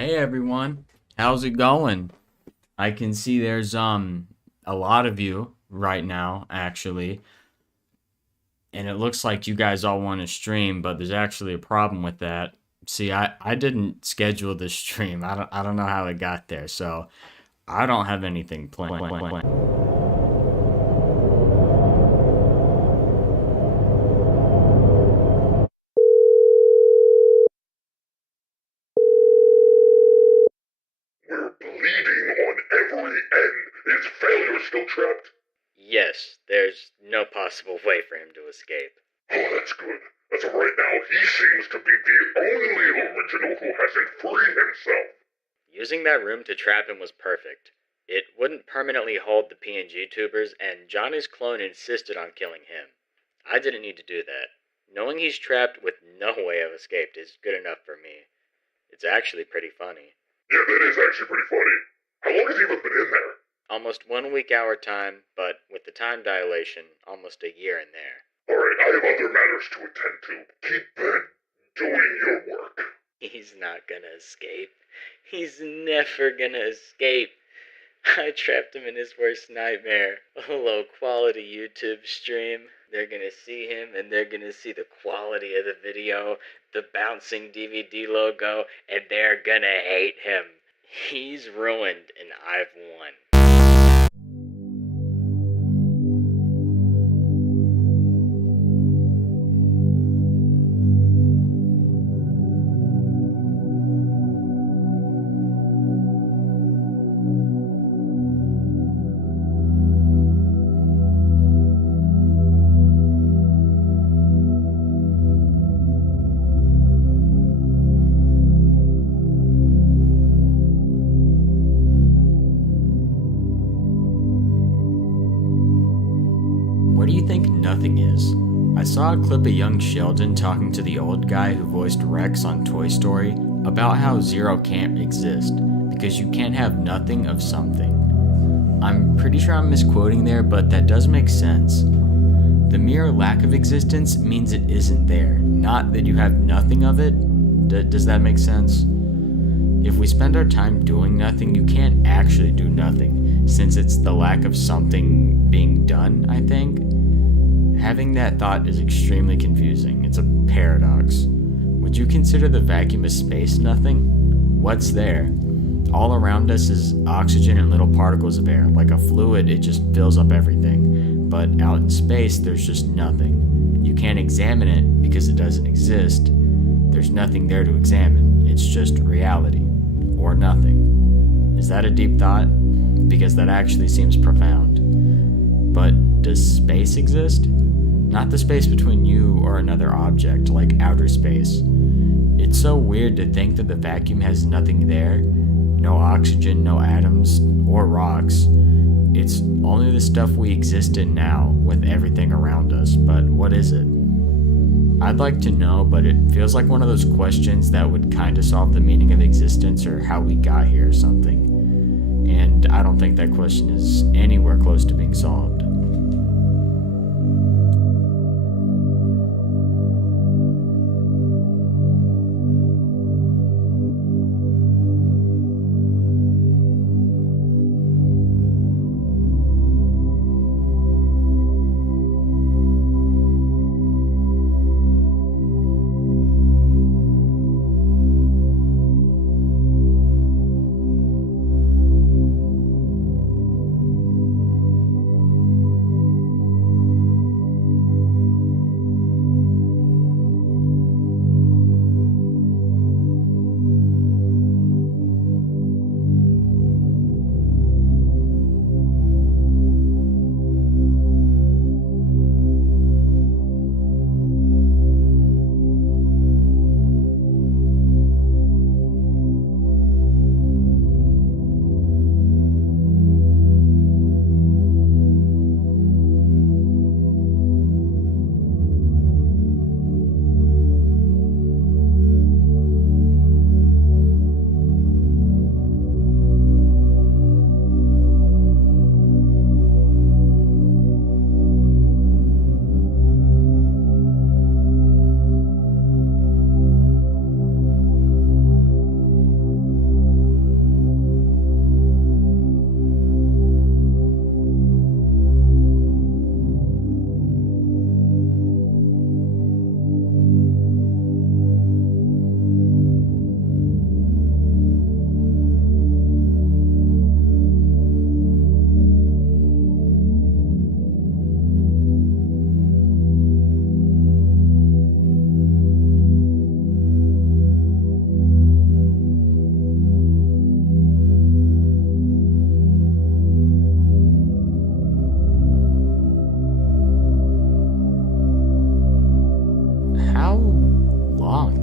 Hey everyone, how's it going? I can see there's a lot of you right now actually, and it looks like you guys all want to stream, but there's actually a problem with that. See, I didn't schedule this stream. I don't know how it got there, so I don't have anything planned. We're bleeding on every end. Is Phaleur still trapped? Yes, there's no possible way for him to escape. Oh, that's good. As of right now, he seems to be the only original who hasn't freed himself. Using that room to trap him was perfect. It wouldn't permanently hold the PNG tubers, and Johnny's clone insisted on killing him. I didn't need to do that. Knowing he's trapped with no way of escape is good enough for me. It's actually pretty funny. Yeah, that is actually pretty funny. How long has he even been in there? Almost 1 week our time, but with the time dilation, almost a year in there. Alright, I have other matters to attend to. Keep doing your work. He's not gonna escape. He's never gonna escape. I trapped him in his worst nightmare. A low quality YouTube stream. They're gonna see him and they're gonna see the quality of the video, the bouncing DVD logo, and they're gonna hate him. He's ruined and I've won. What do you think nothing is? I saw a clip of young Sheldon talking to the old guy who voiced Rex on Toy Story about how zero can't exist because you can't have nothing of something. I'm pretty sure I'm misquoting there, but that does make sense. The mere lack of existence means it isn't there, not that you have nothing of it. Does that make sense? If we spend our time doing nothing, you can't actually do nothing, since it's the lack of something being done, I think. Having that thought is extremely confusing. It's a paradox. Would you consider the vacuum of space nothing? What's there? All around us is oxygen and little particles of air. Like a fluid, it just fills up everything. But out in space, there's just nothing. You can't examine it because it doesn't exist. There's nothing there to examine. It's just reality. Or nothing. Is that a deep thought? Because that actually seems profound. But does space exist? Not the space between you or another object, like outer space. It's so weird to think that the vacuum has nothing there. No oxygen, no atoms, or rocks. It's only the stuff we exist in now, with everything around us. But what is it? I'd like to know, but it feels like one of those questions that would kinda solve the meaning of existence or how we got here or something. And I don't think that question is anywhere close to being solved.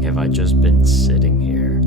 have I just been sitting here?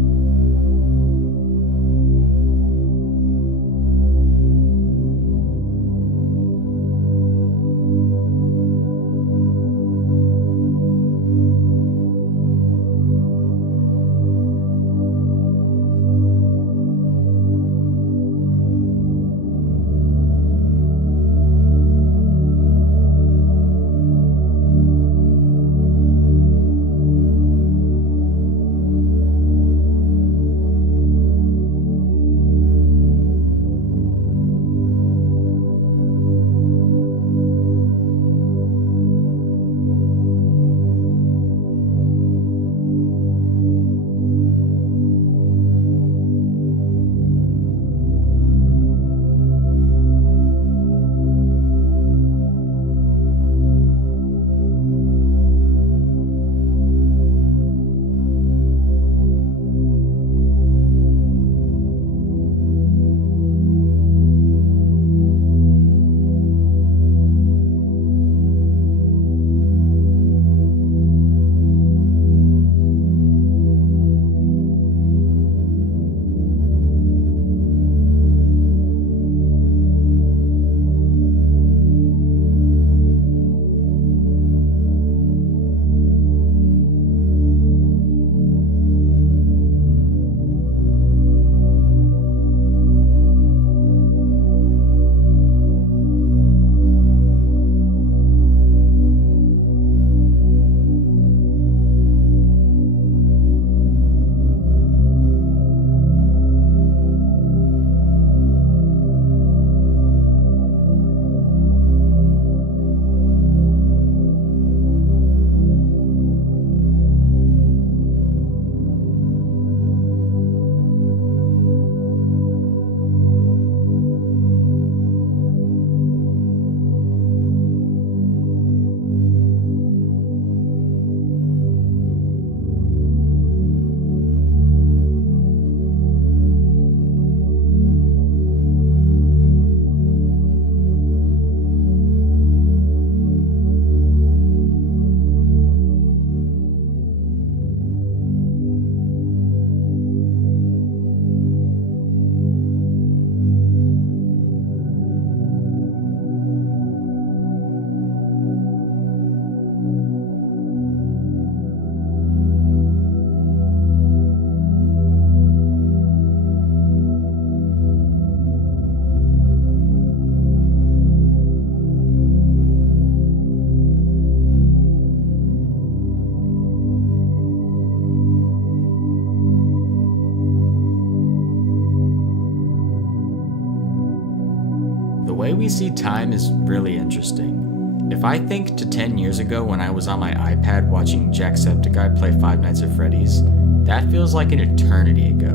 The way we see time is really interesting. If I think to 10 years ago when I was on my iPad watching Jacksepticeye play Five Nights at Freddy's, that feels like an eternity ago.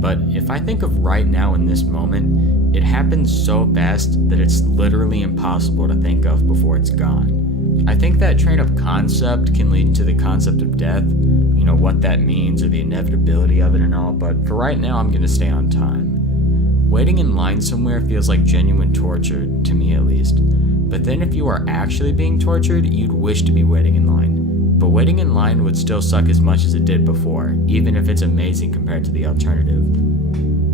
But if I think of right now in this moment, it happens so fast that it's literally impossible to think of before it's gone. I think that train of concept can lead into the concept of death, what that means or the inevitability of it and all, but for right now I'm gonna stay on time. Waiting in line somewhere feels like genuine torture, to me at least. But then if you are actually being tortured, you'd wish to be waiting in line. But waiting in line would still suck as much as it did before, even if it's amazing compared to the alternative.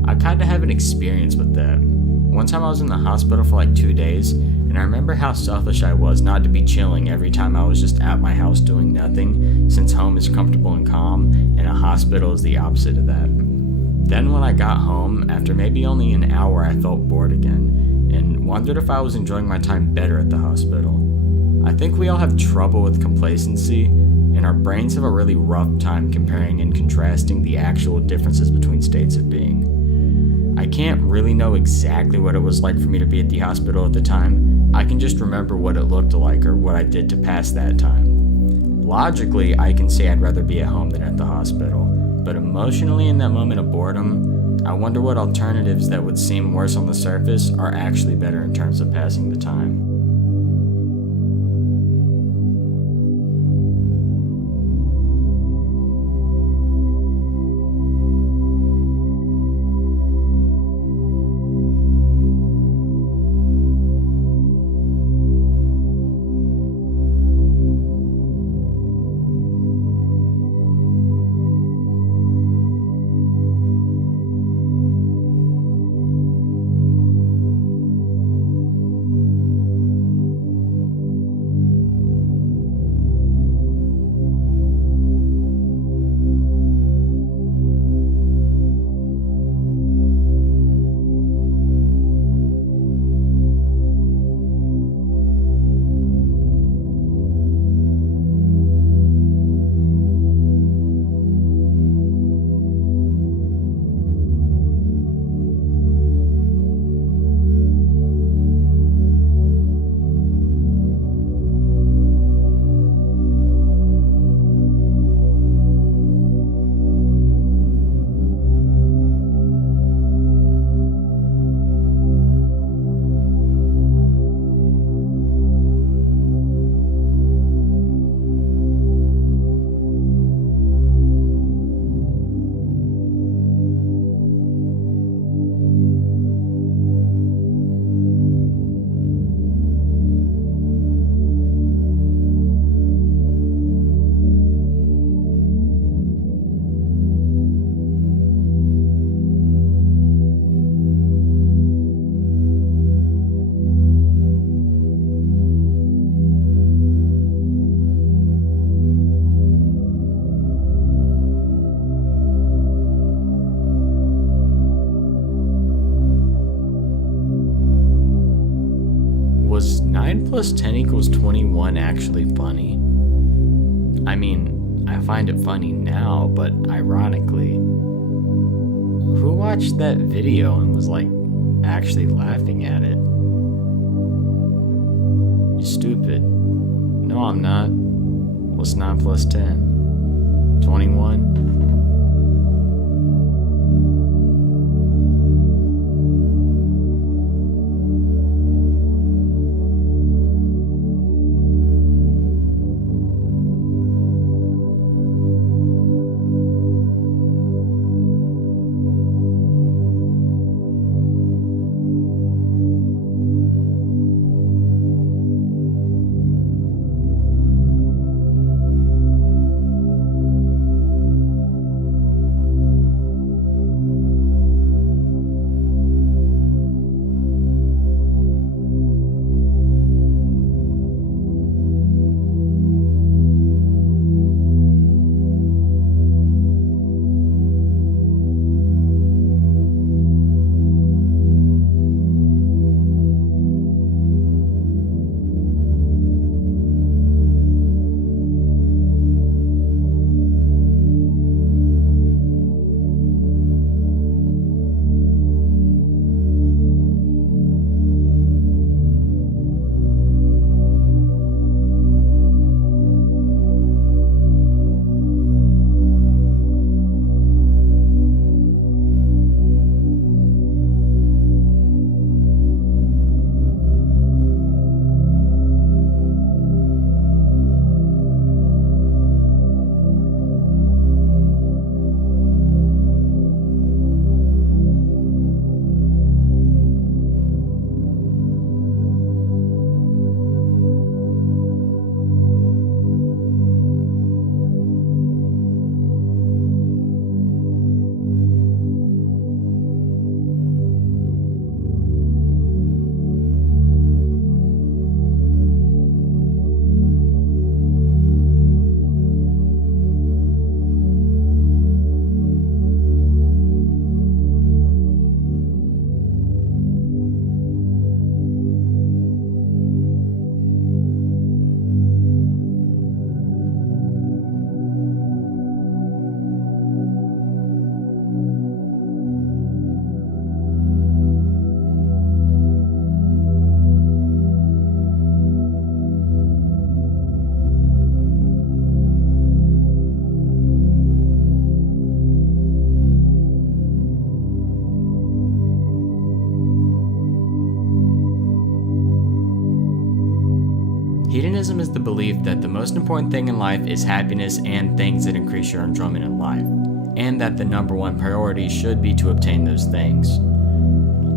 I kinda have an experience with that. One time I was in the hospital for like 2 days, and I remember how selfish I was not to be chilling every time I was just at my house doing nothing, since home is comfortable and calm, and a hospital is the opposite of that. Then when I got home, after maybe only an hour, I felt bored again, and wondered if I was enjoying my time better at the hospital. I think we all have trouble with complacency, and our brains have a really rough time comparing and contrasting the actual differences between states of being. I can't really know exactly what it was like for me to be at the hospital at the time. I can just remember what it looked like or what I did to pass that time. Logically, I can say I'd rather be at home than at the hospital, but emotionally in that moment of boredom, I wonder what alternatives that would seem worse on the surface are actually better in terms of passing the time. plus 10 equals 21 actually funny? I mean, I find it funny now, but ironically, who watched that video and was like actually laughing at it? You're stupid. No, I'm not. What's 9 plus 10? 21? Hedonism is the belief that the most important thing in life is happiness and things that increase your enjoyment in life, and that the number one priority should be to obtain those things.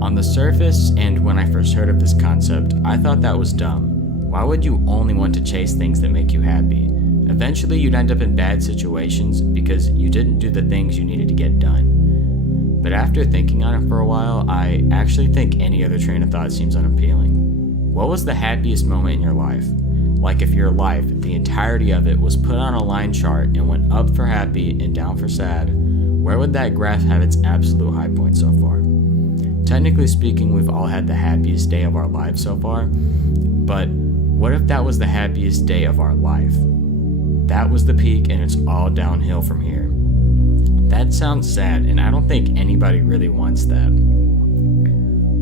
On the surface, and when I first heard of this concept, I thought that was dumb. Why would you only want to chase things that make you happy? Eventually, you'd end up in bad situations because you didn't do the things you needed to get done. But after thinking on it for a while, I actually think any other train of thought seems unappealing. What was the happiest moment in your life? Like if your life, the entirety of it, was put on a line chart and went up for happy and down for sad, where would that graph have its absolute high point so far? Technically speaking, we've all had the happiest day of our lives so far, but what if that was the happiest day of our life? That was the peak and it's all downhill from here. That sounds sad, and I don't think anybody really wants that.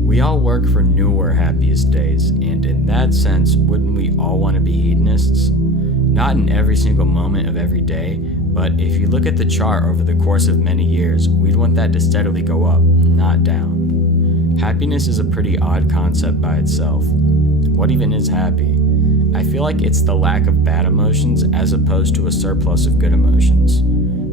We all work for newer happiest days, and in that sense, wouldn't we all want to be hedonists? Not in every single moment of every day, but if you look at the chart over the course of many years, we'd want that to steadily go up, not down. Happiness is a pretty odd concept by itself. What even is happy? I feel like it's the lack of bad emotions as opposed to a surplus of good emotions.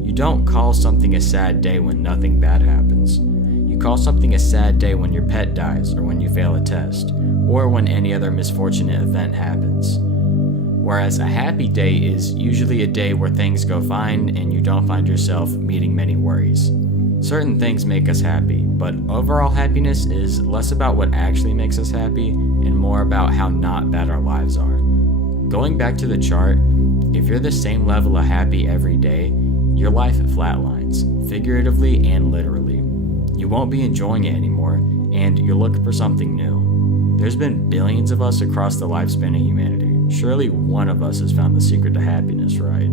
You don't call something a sad day when nothing bad happens. You call something a sad day when your pet dies, or when you fail a test, or when any other misfortunate event happens. Whereas a happy day is usually a day where things go fine and you don't find yourself meeting many worries. Certain things make us happy, but overall happiness is less about what actually makes us happy and more about how not bad our lives are. Going back to the chart, if you're the same level of happy every day, your life flatlines, figuratively and literally. You won't be enjoying it anymore, and you're looking for something new. There's been billions of us across the lifespan of humanity. Surely one of us has found the secret to happiness, right?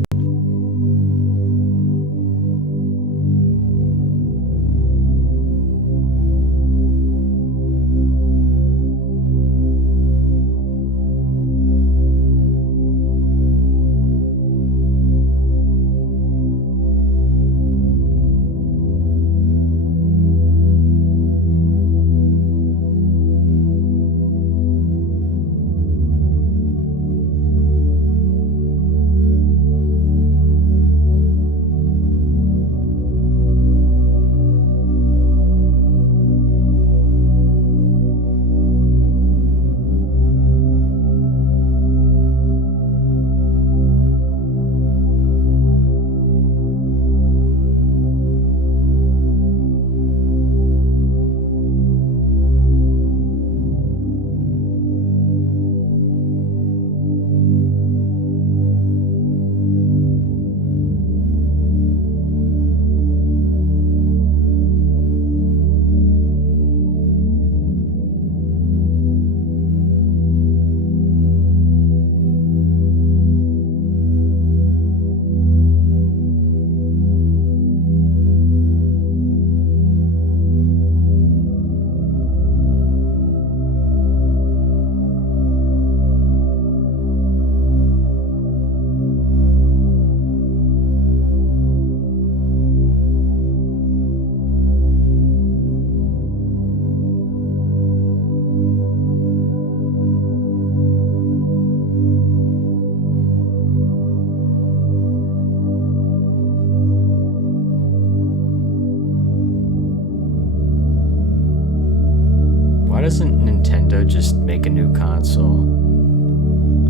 Why doesn't Nintendo just make a new console?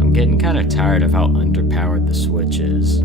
I'm getting kind of tired of how underpowered the Switch is.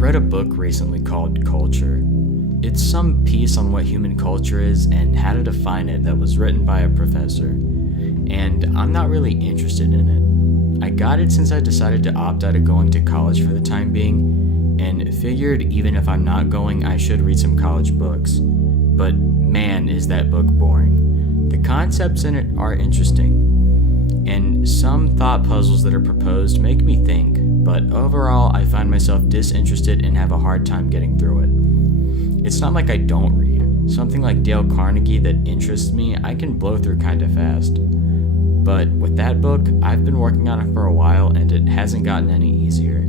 read a book recently called Culture. It's some piece on what human culture is and how to define it that was written by a professor. And I'm not really interested in it. I got it since I decided to opt out of going to college for the time being, and figured even if I'm not going, I should read some college books. But man, is that book boring. The concepts in it are interesting, and some thought puzzles that are proposed make me think, but overall I find myself disinterested and have a hard time getting through it. It's not like I don't read. Something like Dale Carnegie that interests me, I can blow through kinda fast. But with that book, I've been working on it for a while and it hasn't gotten any easier.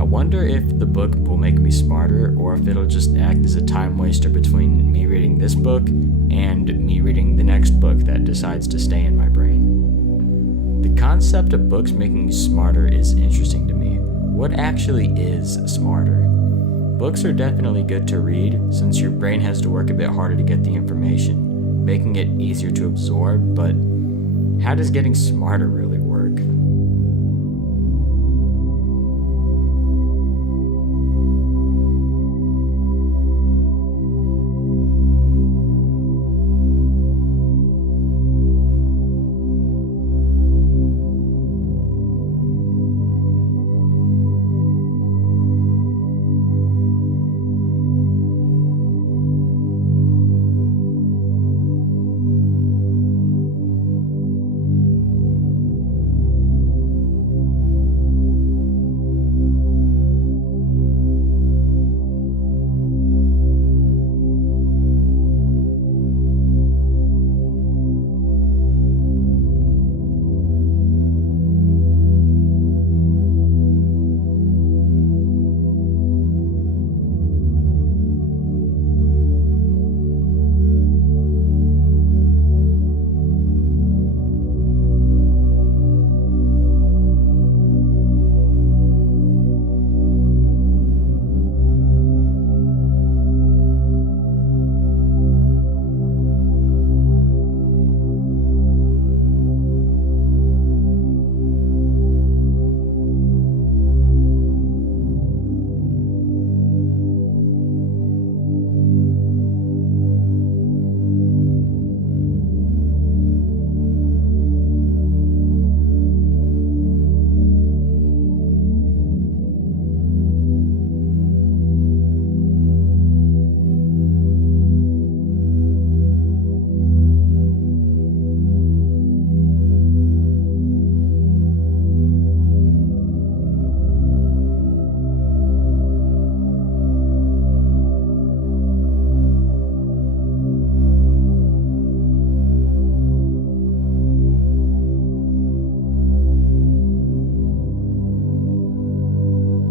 I wonder if the book will make me smarter or if it'll just act as a time waster between me reading this book and me reading the next book that decides to stay in my brain. The concept of books making you smarter is interesting to me. What actually is smarter? Books are definitely good to read since your brain has to work a bit harder to get the information, making it easier to absorb, but how does getting smarter really work?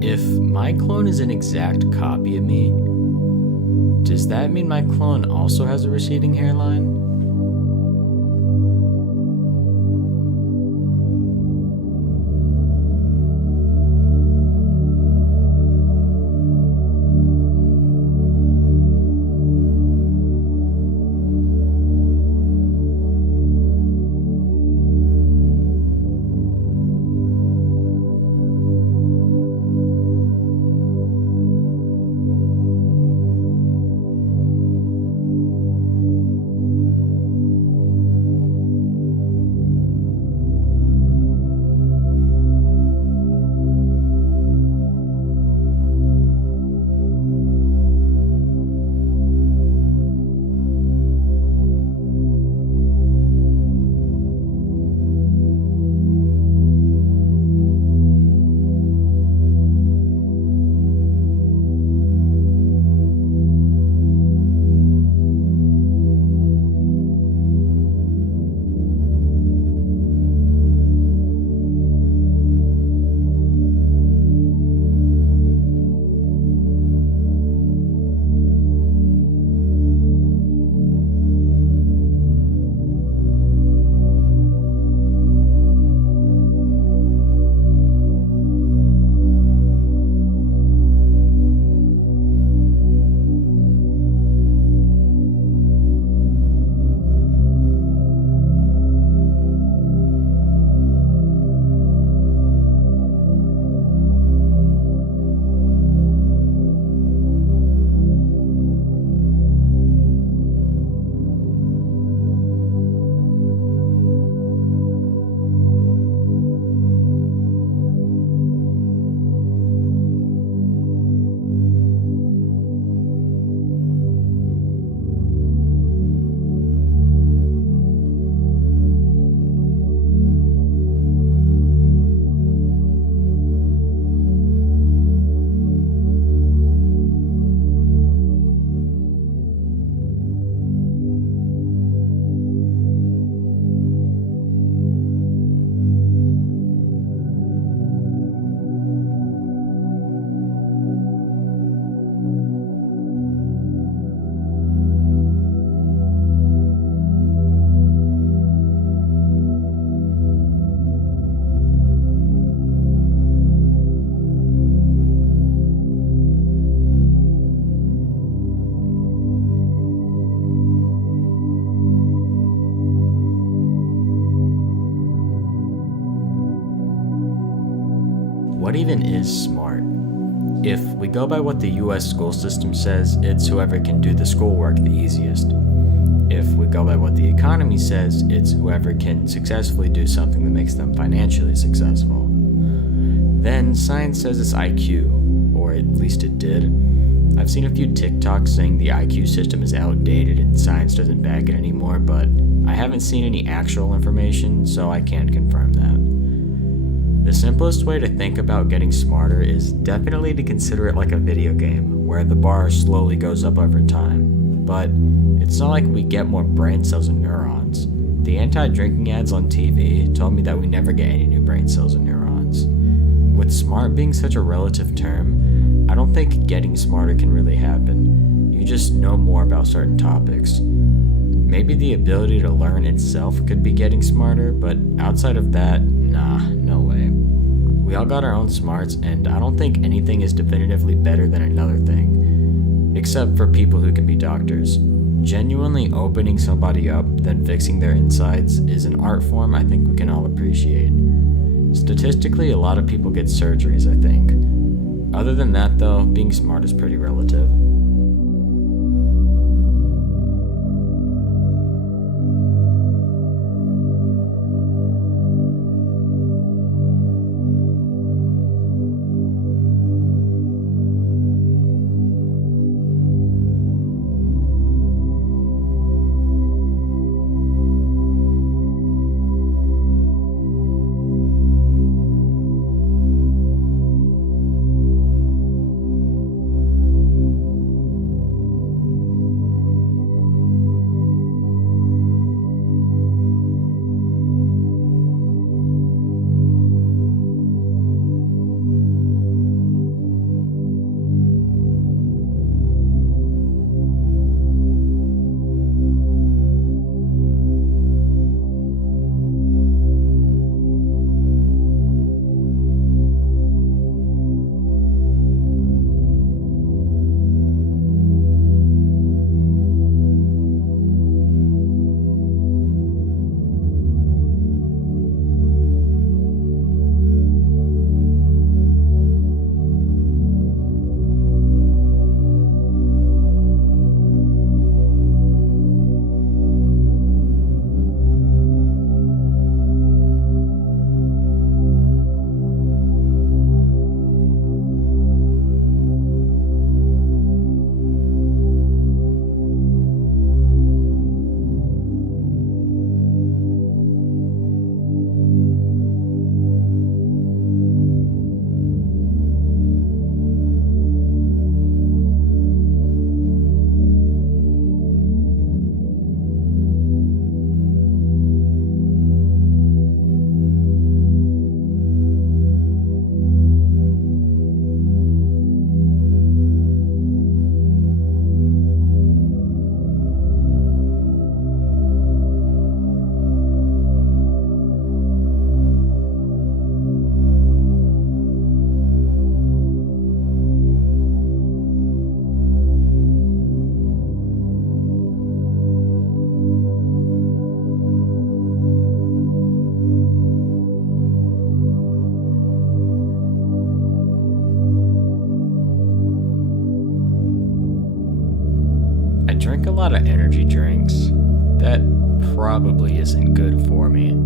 If my clone is an exact copy of me, does that mean my clone also has a receding hairline? even is smart? If we go by what the US school system says, it's whoever can do the schoolwork the easiest. If we go by what the economy says, it's whoever can successfully do something that makes them financially successful. Then science says it's IQ, or at least it did. I've seen a few TikToks saying the IQ system is outdated and science doesn't back it anymore, but I haven't seen any actual information, so I can't confirm that. The simplest way to think about getting smarter is definitely to consider it like a video game, where the bar slowly goes up over time. But it's not like we get more brain cells and neurons. The anti-drinking ads on TV told me that we never get any new brain cells and neurons. With smart being such a relative term, I don't think getting smarter can really happen. You just know more about certain topics. Maybe the ability to learn itself could be getting smarter, but outside of that, nah, no way. We all got our own smarts, and I don't think anything is definitively better than another thing. Except for people who can be doctors. Genuinely opening somebody up, then fixing their insides, is an art form I think we can all appreciate. Statistically, a lot of people get surgeries, I think. Other than that, though, being smart is pretty relative. I drink a lot of energy drinks. That probably isn't good for me.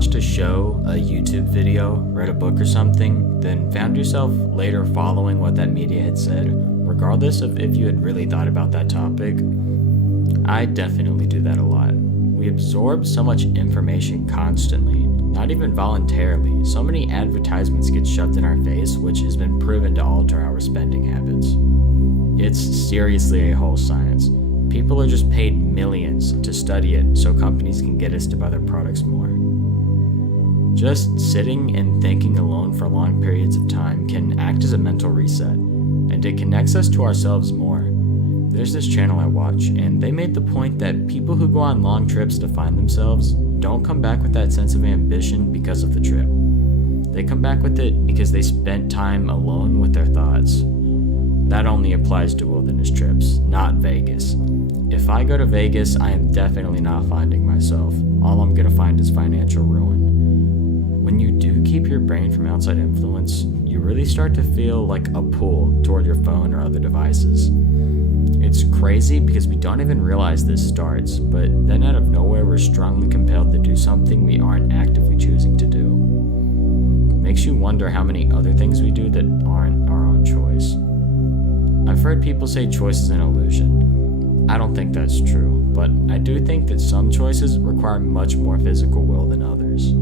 watched a show, a YouTube video, read a book or something, then found yourself later following what that media had said, regardless of if you had really thought about that topic? I definitely do that a lot. We absorb so much information constantly, not even voluntarily. So many advertisements get shoved in our face, which has been proven to alter our spending habits. It's seriously a whole science. People are just paid millions to study it so companies can get us to buy their products more. Just sitting and thinking alone for long periods of time can act as a mental reset, and it connects us to ourselves more. There's this channel I watch, and they made the point that people who go on long trips to find themselves don't come back with that sense of ambition because of the trip. They come back with it because they spent time alone with their thoughts. That only applies to wilderness trips, not Vegas. If I go to Vegas, I am definitely not finding myself. All I'm gonna find is financial ruin. When you do keep your brain from outside influence, you really start to feel like a pull toward your phone or other devices. It's crazy because we don't even realize this starts, but then out of nowhere we're strongly compelled to do something we aren't actively choosing to do. Makes you wonder how many other things we do that aren't our own choice. I've heard people say choice is an illusion. I don't think that's true, but I do think that some choices require much more physical will than others.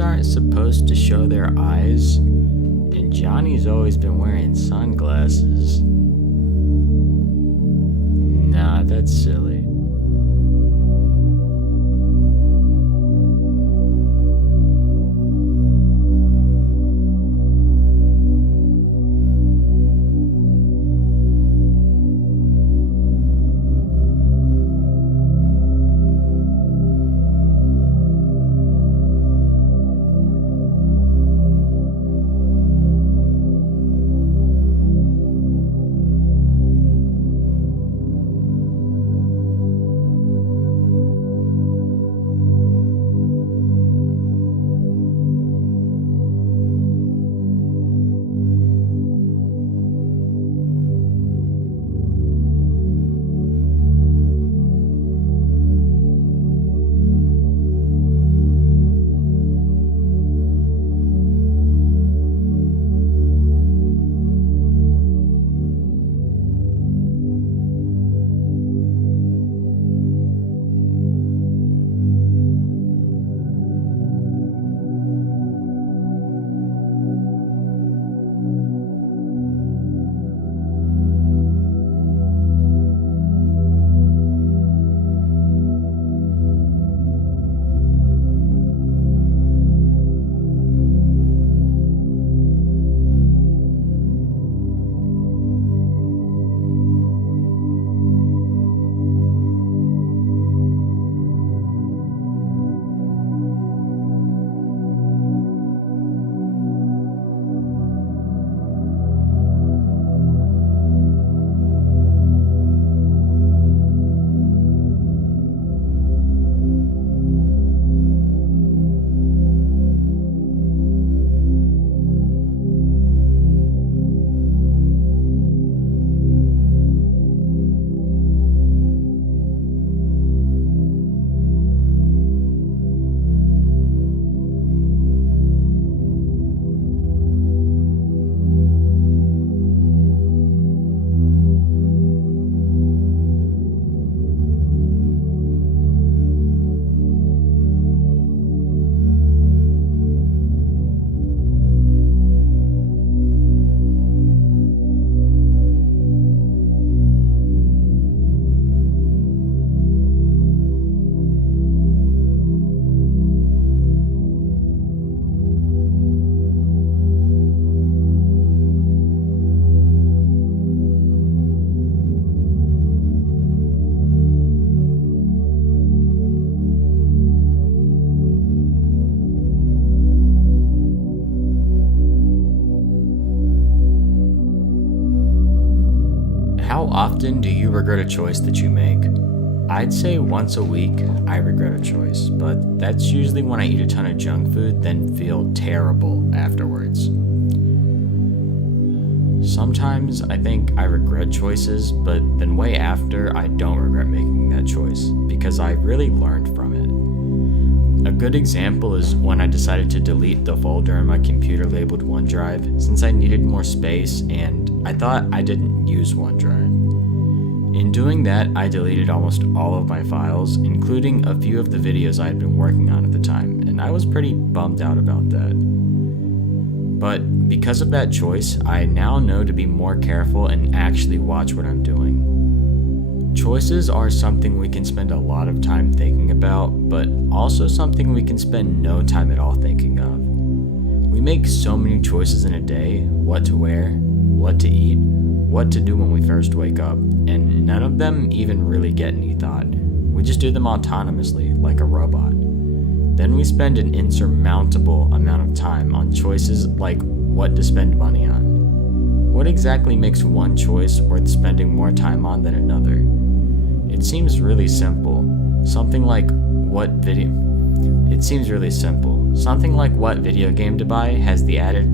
Aren't supposed to show their eyes, and Johnny's always been wearing sunglasses. Nah, that's silly. How often do you regret a choice that you make? I'd say once a week I regret a choice, but that's usually when I eat a ton of junk food, then feel terrible afterwards. Sometimes I think I regret choices, but then way after I don't regret making that choice because I really learned from it. A good example is when I decided to delete the folder in my computer labeled OneDrive since I needed more space and I thought I didn't use OneDrive. In doing that, I deleted almost all of my files, including a few of the videos I had been working on at the time, and I was pretty bummed out about that. But because of that choice, I now know to be more careful and actually watch what I'm doing. Choices are something we can spend a lot of time thinking about, but also something we can spend no time at all thinking of. We make so many choices in a day: what to wear, what to eat, what to do when we first wake up, and none of them even really get any thought. We just do them autonomously, like a robot. Then we spend an insurmountable amount of time on choices like what to spend money on. What exactly makes one choice worth spending more time on than another? It seems really simple. Something like what video game to buy has the added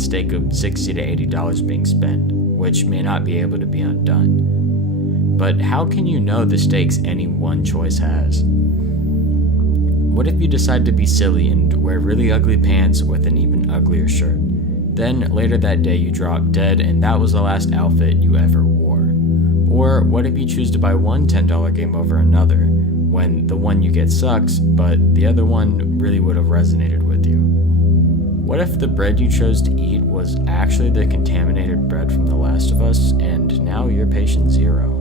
stake of $60 to $80 being spent, which may not be able to be undone. But how can you know the stakes any one choice has? What if you decide to be silly and wear really ugly pants with an even uglier shirt? Then later that day you drop dead and that was the last outfit you ever wore. Or what if you choose to buy one $10 game over another, when the one you get sucks, but the other one really would have resonated with you? What if the bread you chose to eat was actually the contaminated bread from The Last of Us, and now you're patient zero?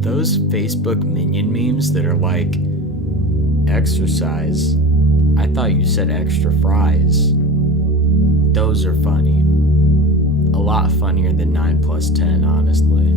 Those Facebook minion memes that are like, exercise, I thought you said extra fries. Those are funny. A lot funnier than 9 plus 10, honestly.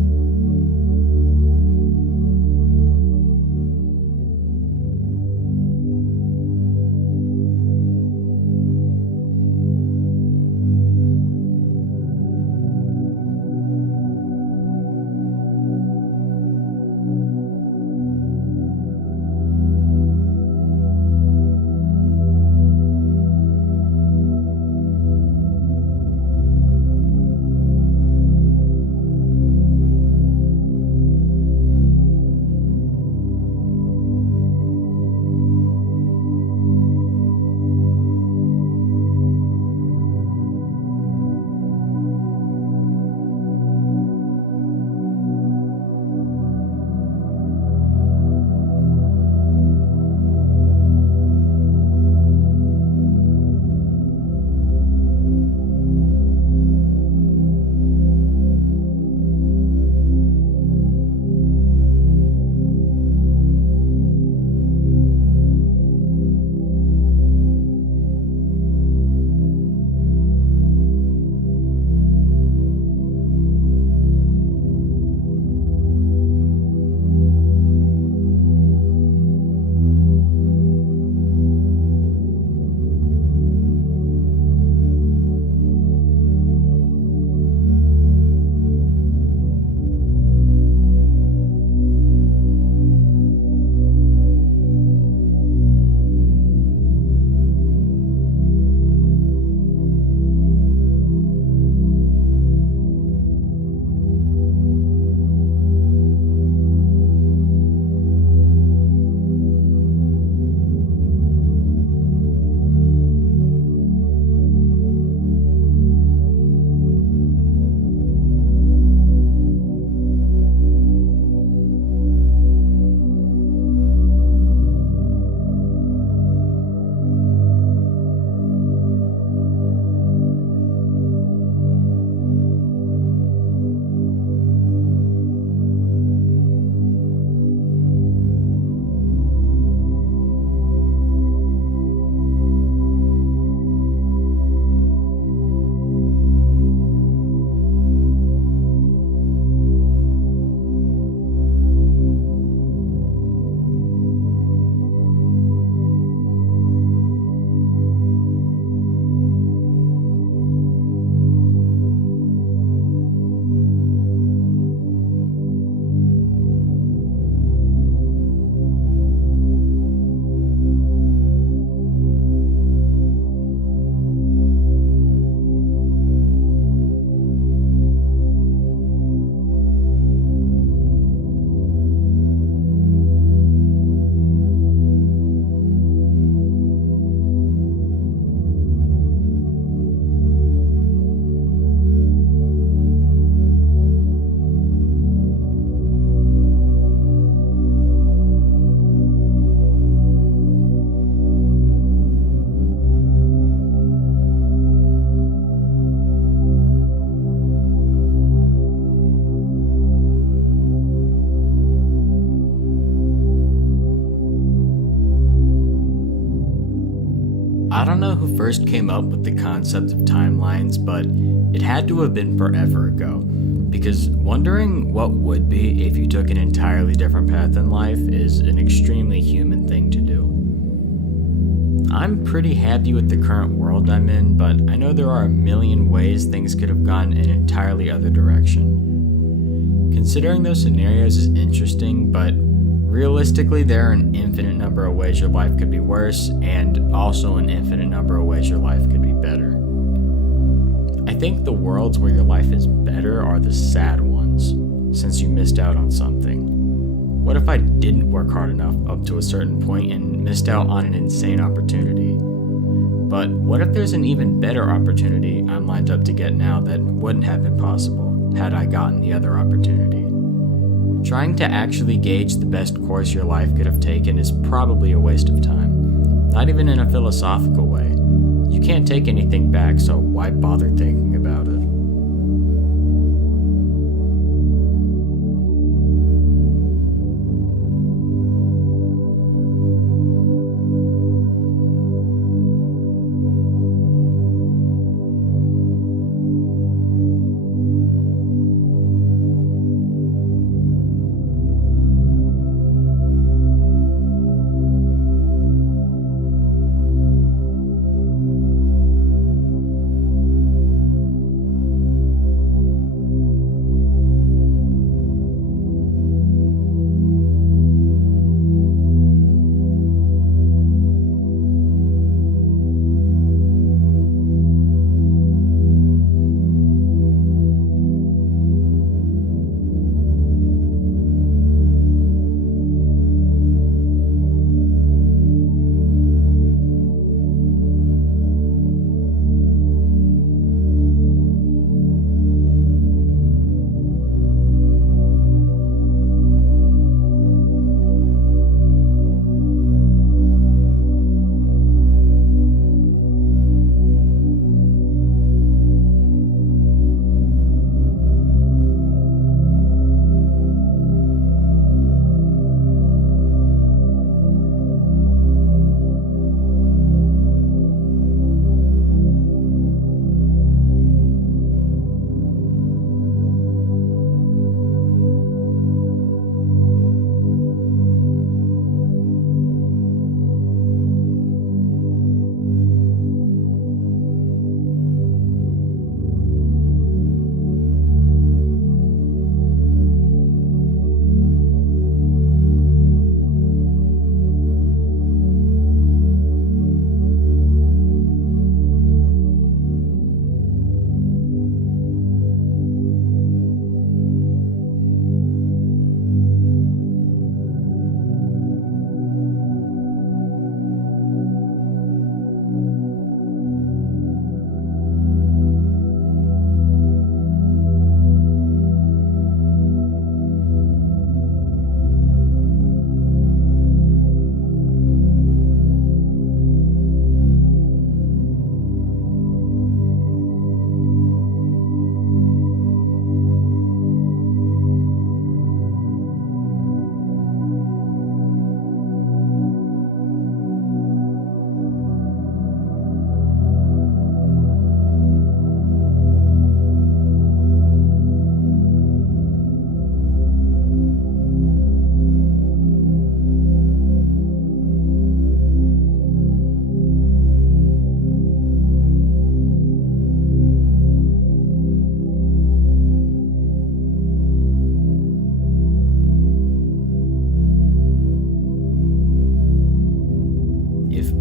who first came up with the concept of timelines, but it had to have been forever ago. Because wondering what would be if you took an entirely different path in life is an extremely human thing to do. I'm pretty happy with the current world I'm in, but I know there are a million ways things could have gone in an entirely other direction. Considering those scenarios is interesting, but realistically there are an infinite number of ways your life could be worse, and also an infinite number of ways your life could be better. I think the worlds where your life is better are the sad ones, since you missed out on something. What if I didn't work hard enough up to a certain point and missed out on an insane opportunity? But what if there's an even better opportunity I'm lined up to get now that wouldn't have been possible had I gotten the other opportunity? Trying to actually gauge the best course your life could have taken is probably a waste of time, not even in a philosophical way. You can't take anything back, so why bother thinking about it?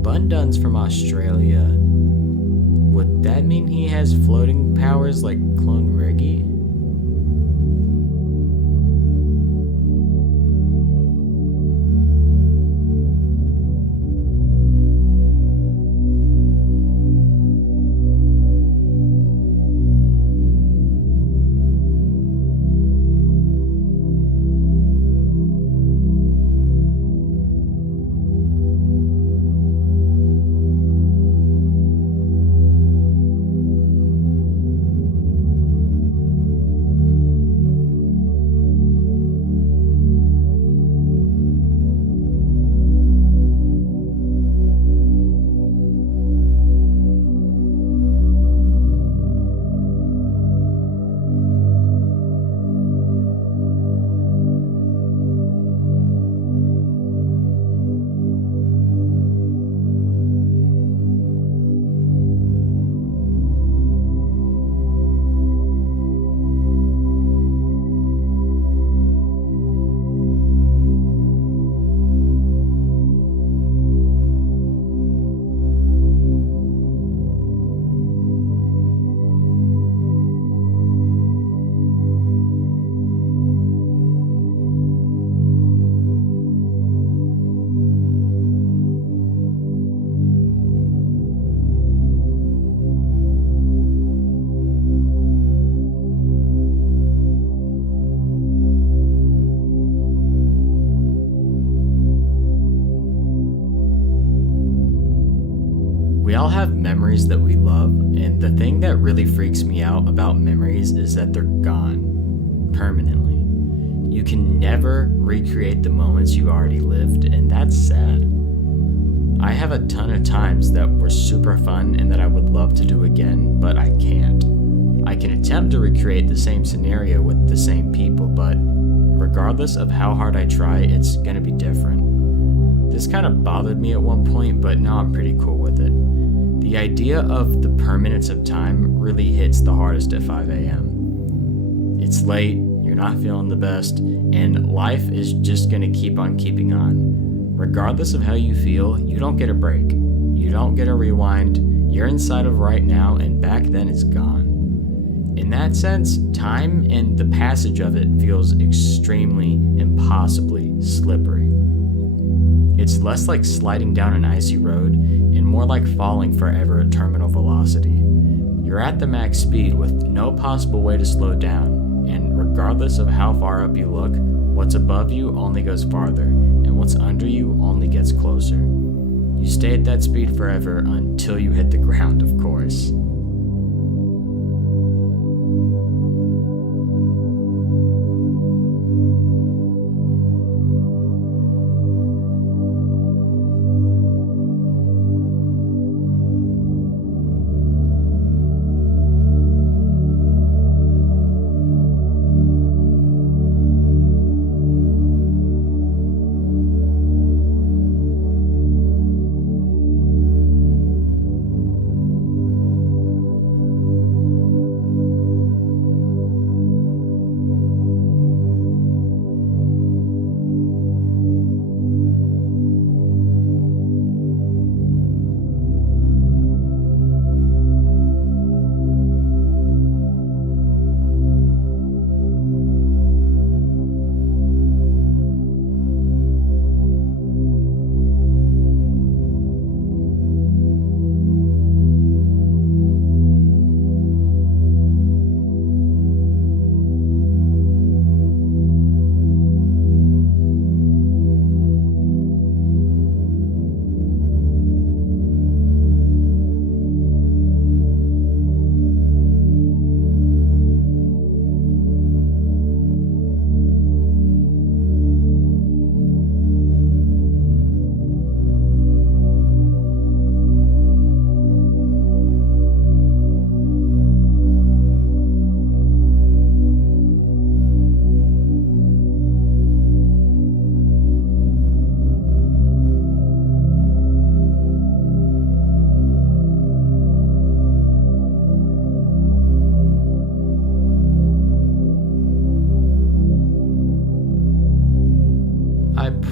Bundun's from Australia. Would that mean he has floating powers like Clone Reggie? have memories that we love, and the thing that really freaks me out about memories is that they're gone permanently. You can never recreate the moments you already lived, and that's sad. I have a ton of times that were super fun and that I would love to do again, but I can't. I can attempt to recreate the same scenario with the same people, but regardless of how hard I try, it's gonna be different. This kind of bothered me at one point, but now I'm pretty cool with it. The idea of the permanence of time really hits the hardest at 5 a.m. It's late, you're not feeling the best, and life is just gonna keep on keeping on. Regardless of how you feel, you don't get a break. You don't get a rewind. You're inside of right now, and back then it's gone. In that sense, time and the passage of it feels extremely, impossibly slippery. It's less like sliding down an icy road and more like falling forever at terminal velocity. You're at the max speed with no possible way to slow down, and regardless of how far up you look, what's above you only goes farther, and what's under you only gets closer. You stay at that speed forever until you hit the ground, of course.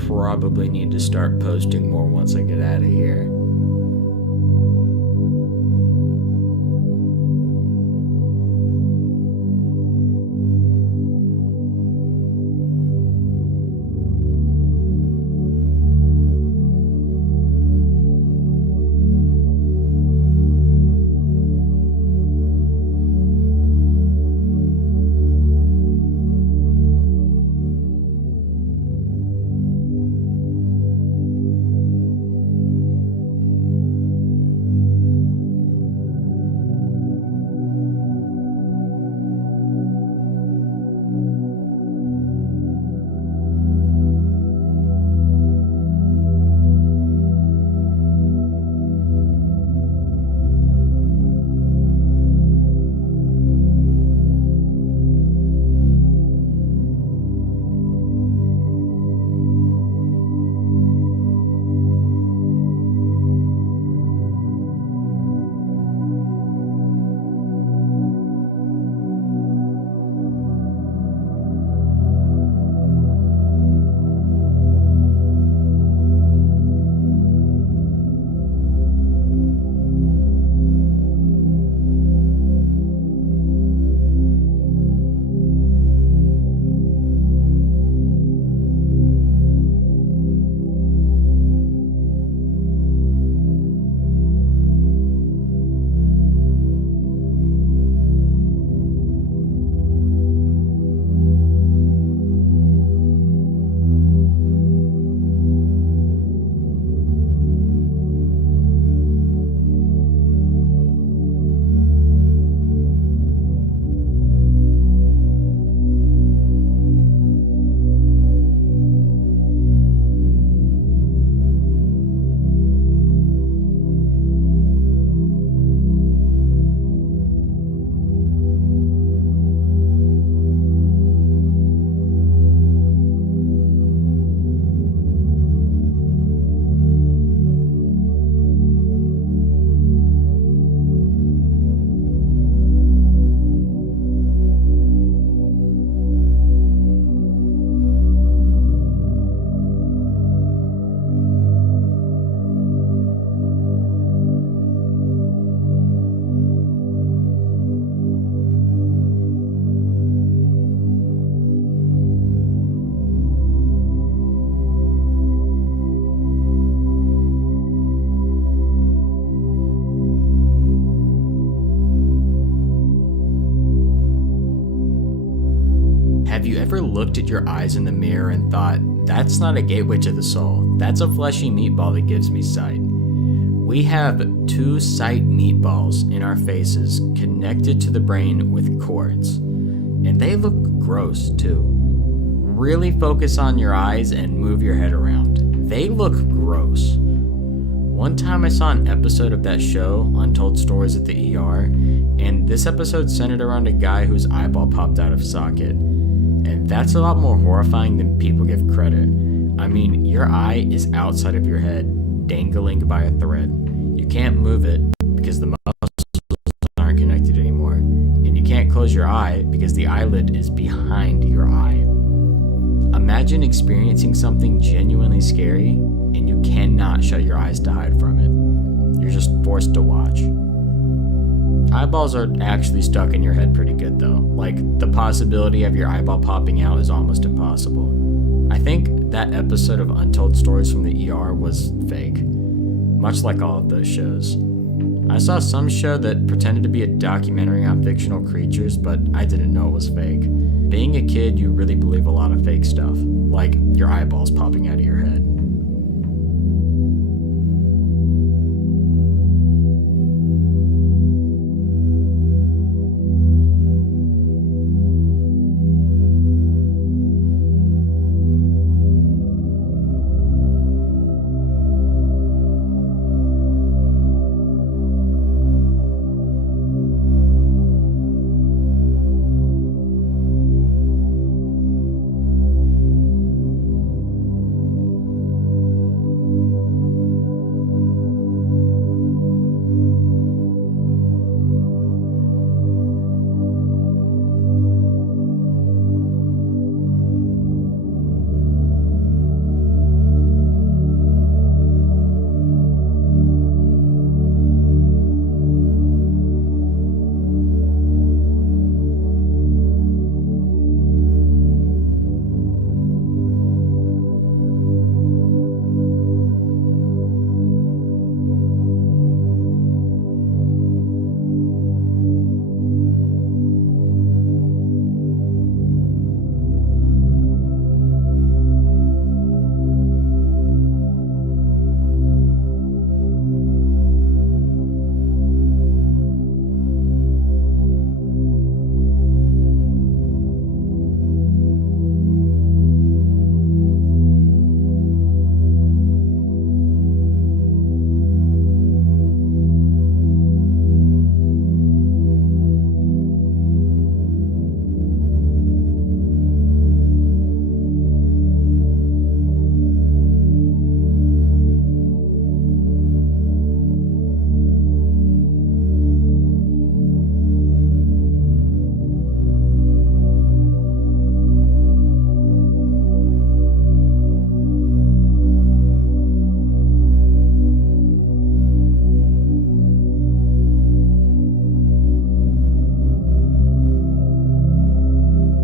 Probably need to start posting more once I get out of here. Have you ever looked at your eyes in the mirror and thought, that's not a gateway to the soul, that's a fleshy meatball that gives me sight? We have 2 sight meatballs in our faces connected to the brain with cords, and they look gross too. Really focus on your eyes and move your head around. They look gross. One time I saw an episode of that show, Untold Stories at the ER, and this episode centered around a guy whose eyeball popped out of socket. And that's a lot more horrifying than people give credit. I mean, your eye is outside of your head, dangling by a thread. You can't move it because the muscles aren't connected anymore. And you can't close your eye because the eyelid is behind your eye. Imagine experiencing something genuinely scary and you cannot shut your eyes to hide from it. You're just forced to watch. Eyeballs are actually stuck in your head pretty good though. Like, the possibility of your eyeball popping out is almost impossible. I think that episode of Untold Stories from the ER was fake, much like all of those shows. I saw some show that pretended to be a documentary on fictional creatures, but I didn't know it was fake. Being a kid, you really believe a lot of fake stuff, like your eyeballs popping out of your head.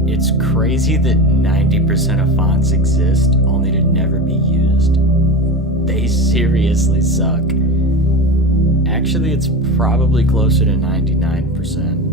It's crazy that 90% of fonts exist only to never be used. They seriously suck. Actually, it's probably closer to 99%.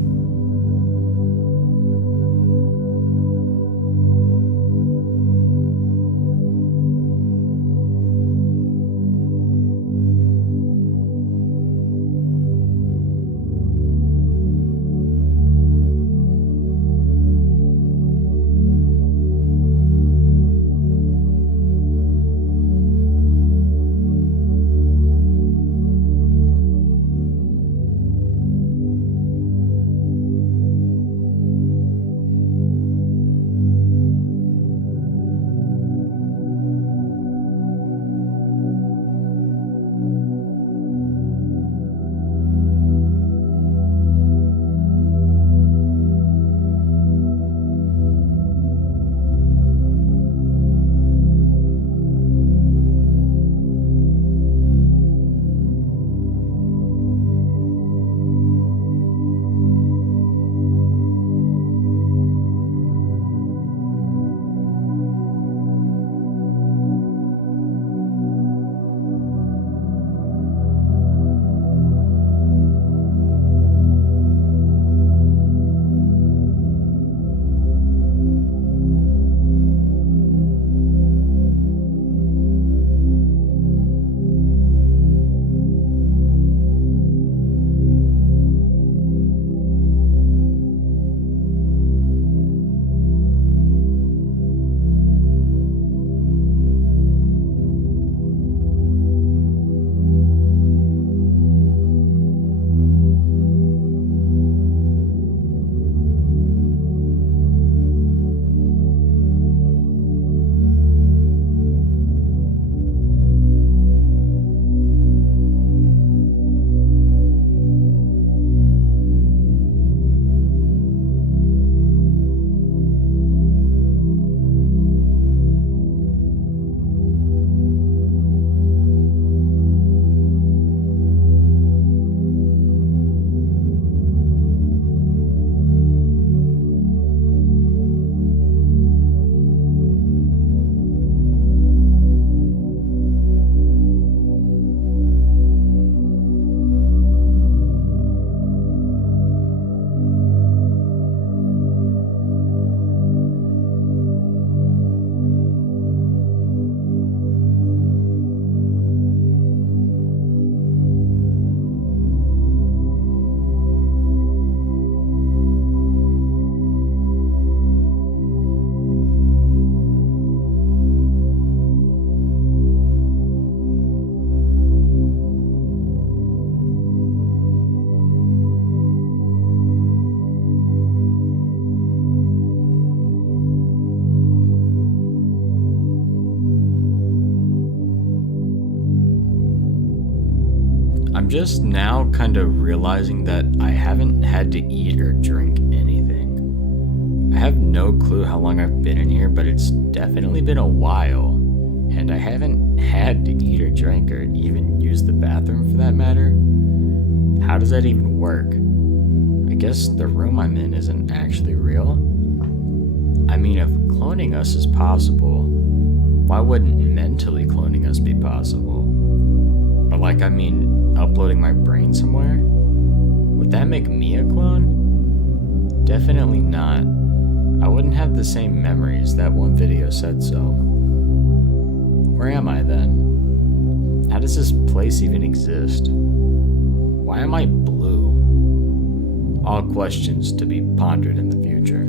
just now kind of realizing that I haven't had to eat or drink anything. I have no clue how long I've been in here, but it's definitely been a while. And I haven't had to eat or drink or even use the bathroom for that matter. How does that even work? I guess the room I'm in isn't actually real. I mean, if cloning us is possible, why wouldn't mentally cloning us be possible? Or uploading my brain somewhere? Would that make me a clone? Definitely not. I wouldn't have the same memories, that one video said so. Where am I then? How does this place even exist? Why am I blue? All questions to be pondered in the future.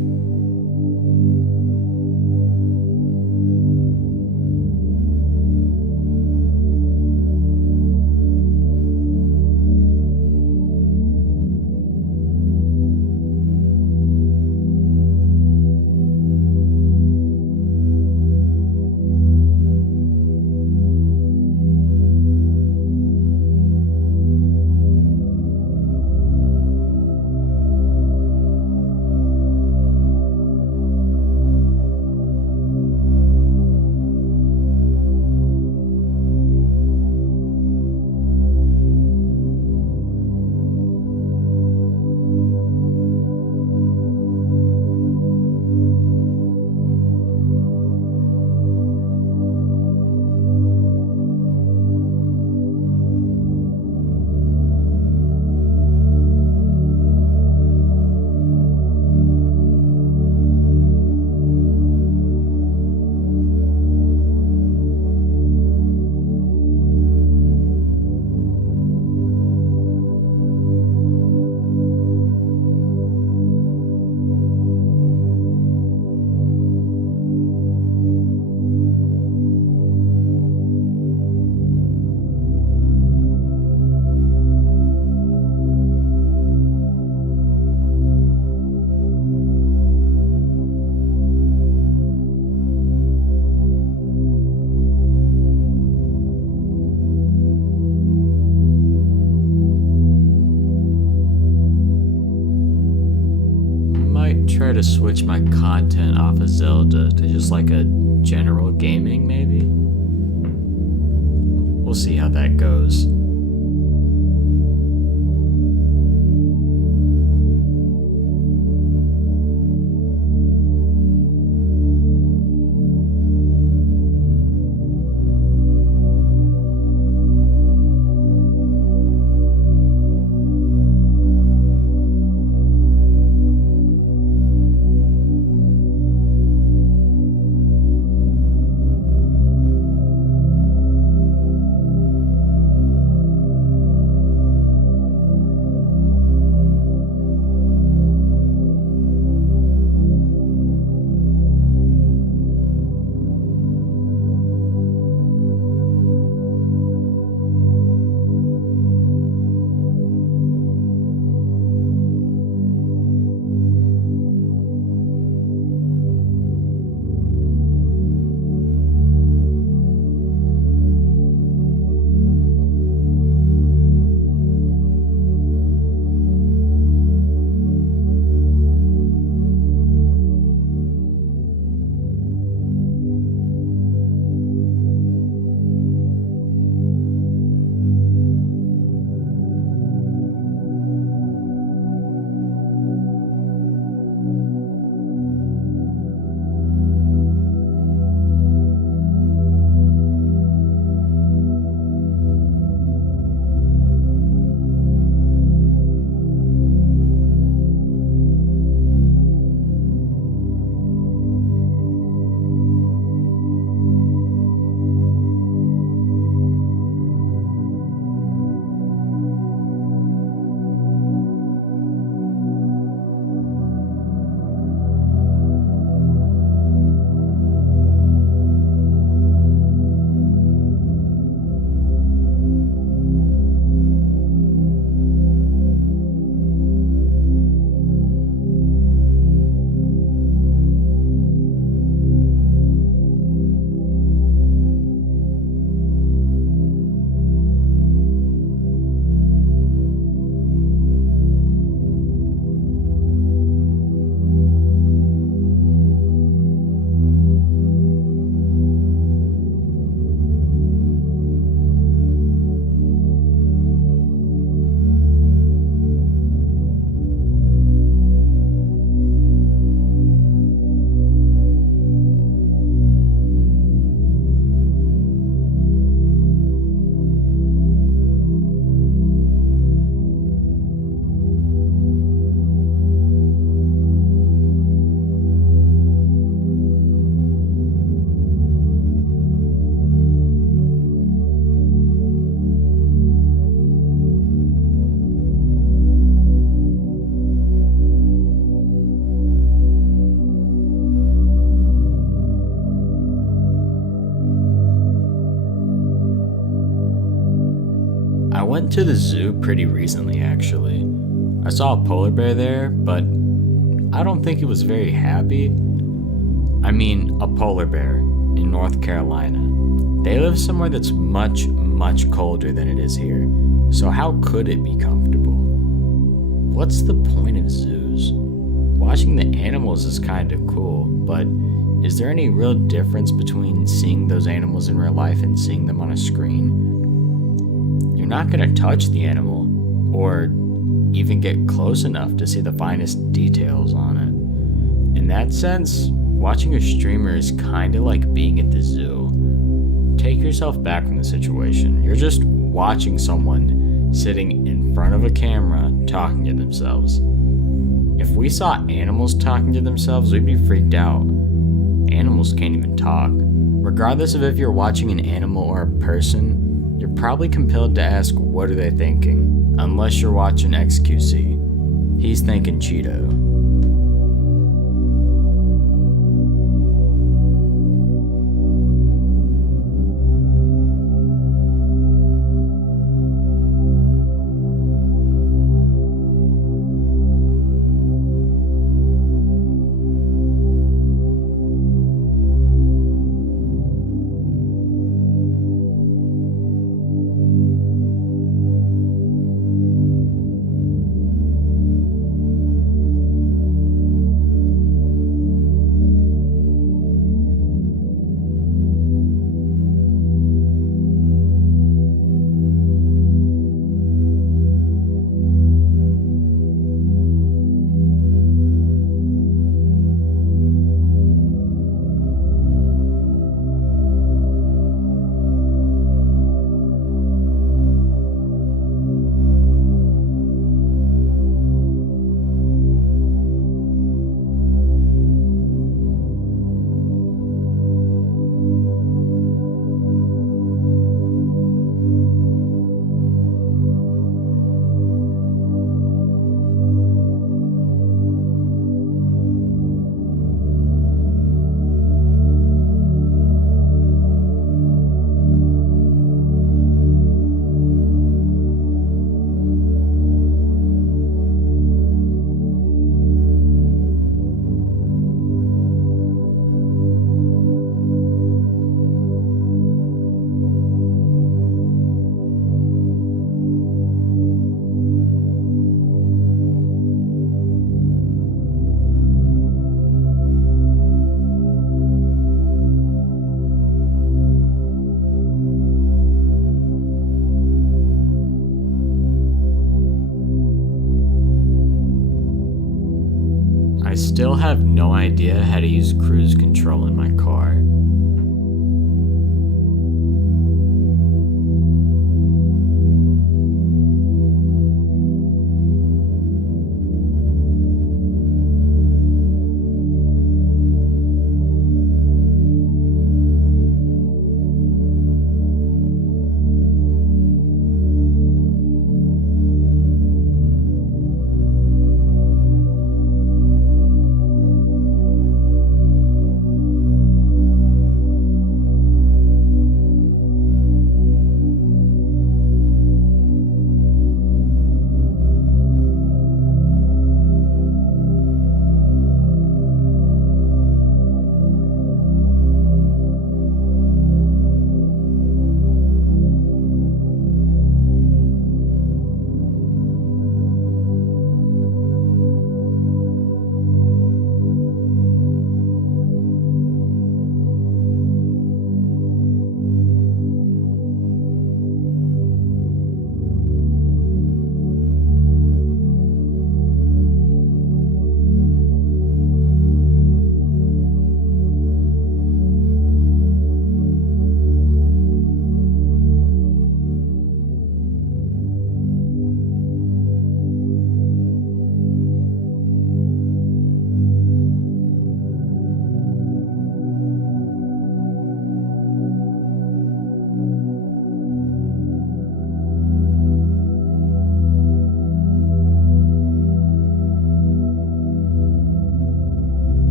Try to switch my content off of Zelda to just like a general gaming, maybe? We'll see how that goes. went to the zoo pretty recently, actually. I saw a polar bear there, but I don't think it was very happy. I mean, a polar bear in North Carolina. They live somewhere that's much, much colder than it is here. So how could it be comfortable? What's the point of zoos? Watching the animals is kind of cool, but is there any real difference between seeing those animals in real life and seeing them on a screen? You're not going to touch the animal, or even get close enough to see the finest details on it. In that sense, watching a streamer is kind of like being at the zoo. Take yourself back from the situation. You're just watching someone sitting in front of a camera talking to themselves. If we saw animals talking to themselves, we'd be freaked out. Animals can't even talk. Regardless of if you're watching an animal or a person, you're probably compelled to ask, what are they thinking? Unless you're watching XQC. He's thinking Cheeto. I still have no idea how to use cruise control in my car.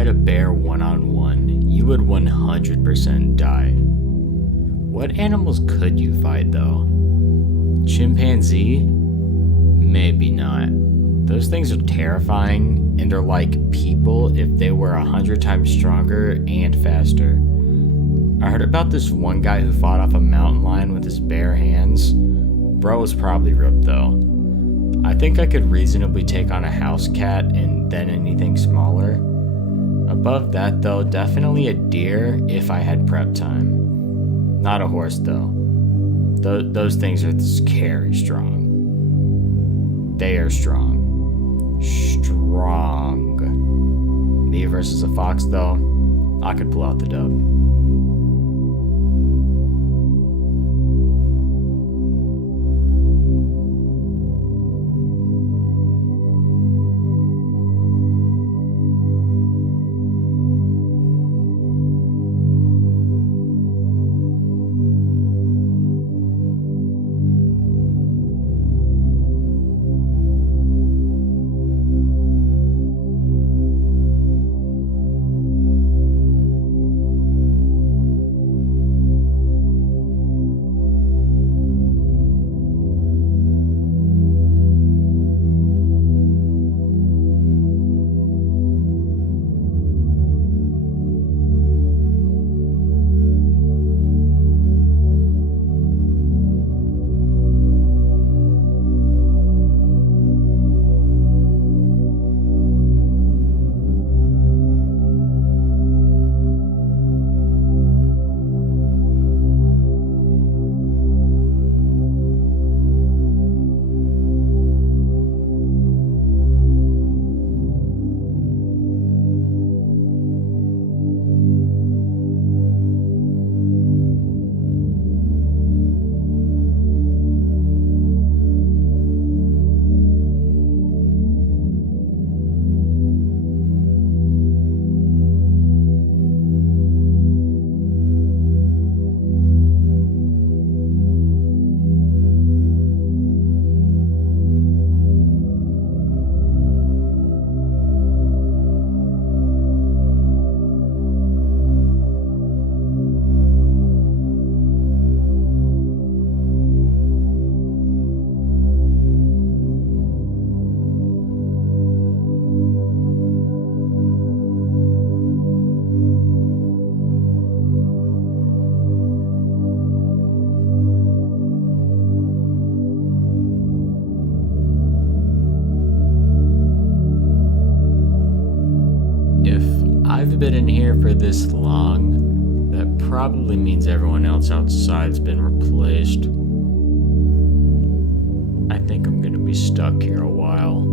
fight a bear one-on-one, you would 100% die. What animals could you fight though? Chimpanzee? Maybe not. Those things are terrifying, and they're like people if they were 100 times stronger and faster. I heard about this one guy who fought off a mountain lion with his bare hands. Bro was probably ripped though. I think I could reasonably take on a house cat and then anything smaller. Above that though, definitely a deer if I had prep time. Not a horse though. Those things are scary strong. They are strong. Strong. Me versus a fox though, I could pull out the dub. I've been in here for this long, that probably means everyone else outside's been replaced. I think I'm gonna be stuck here a while.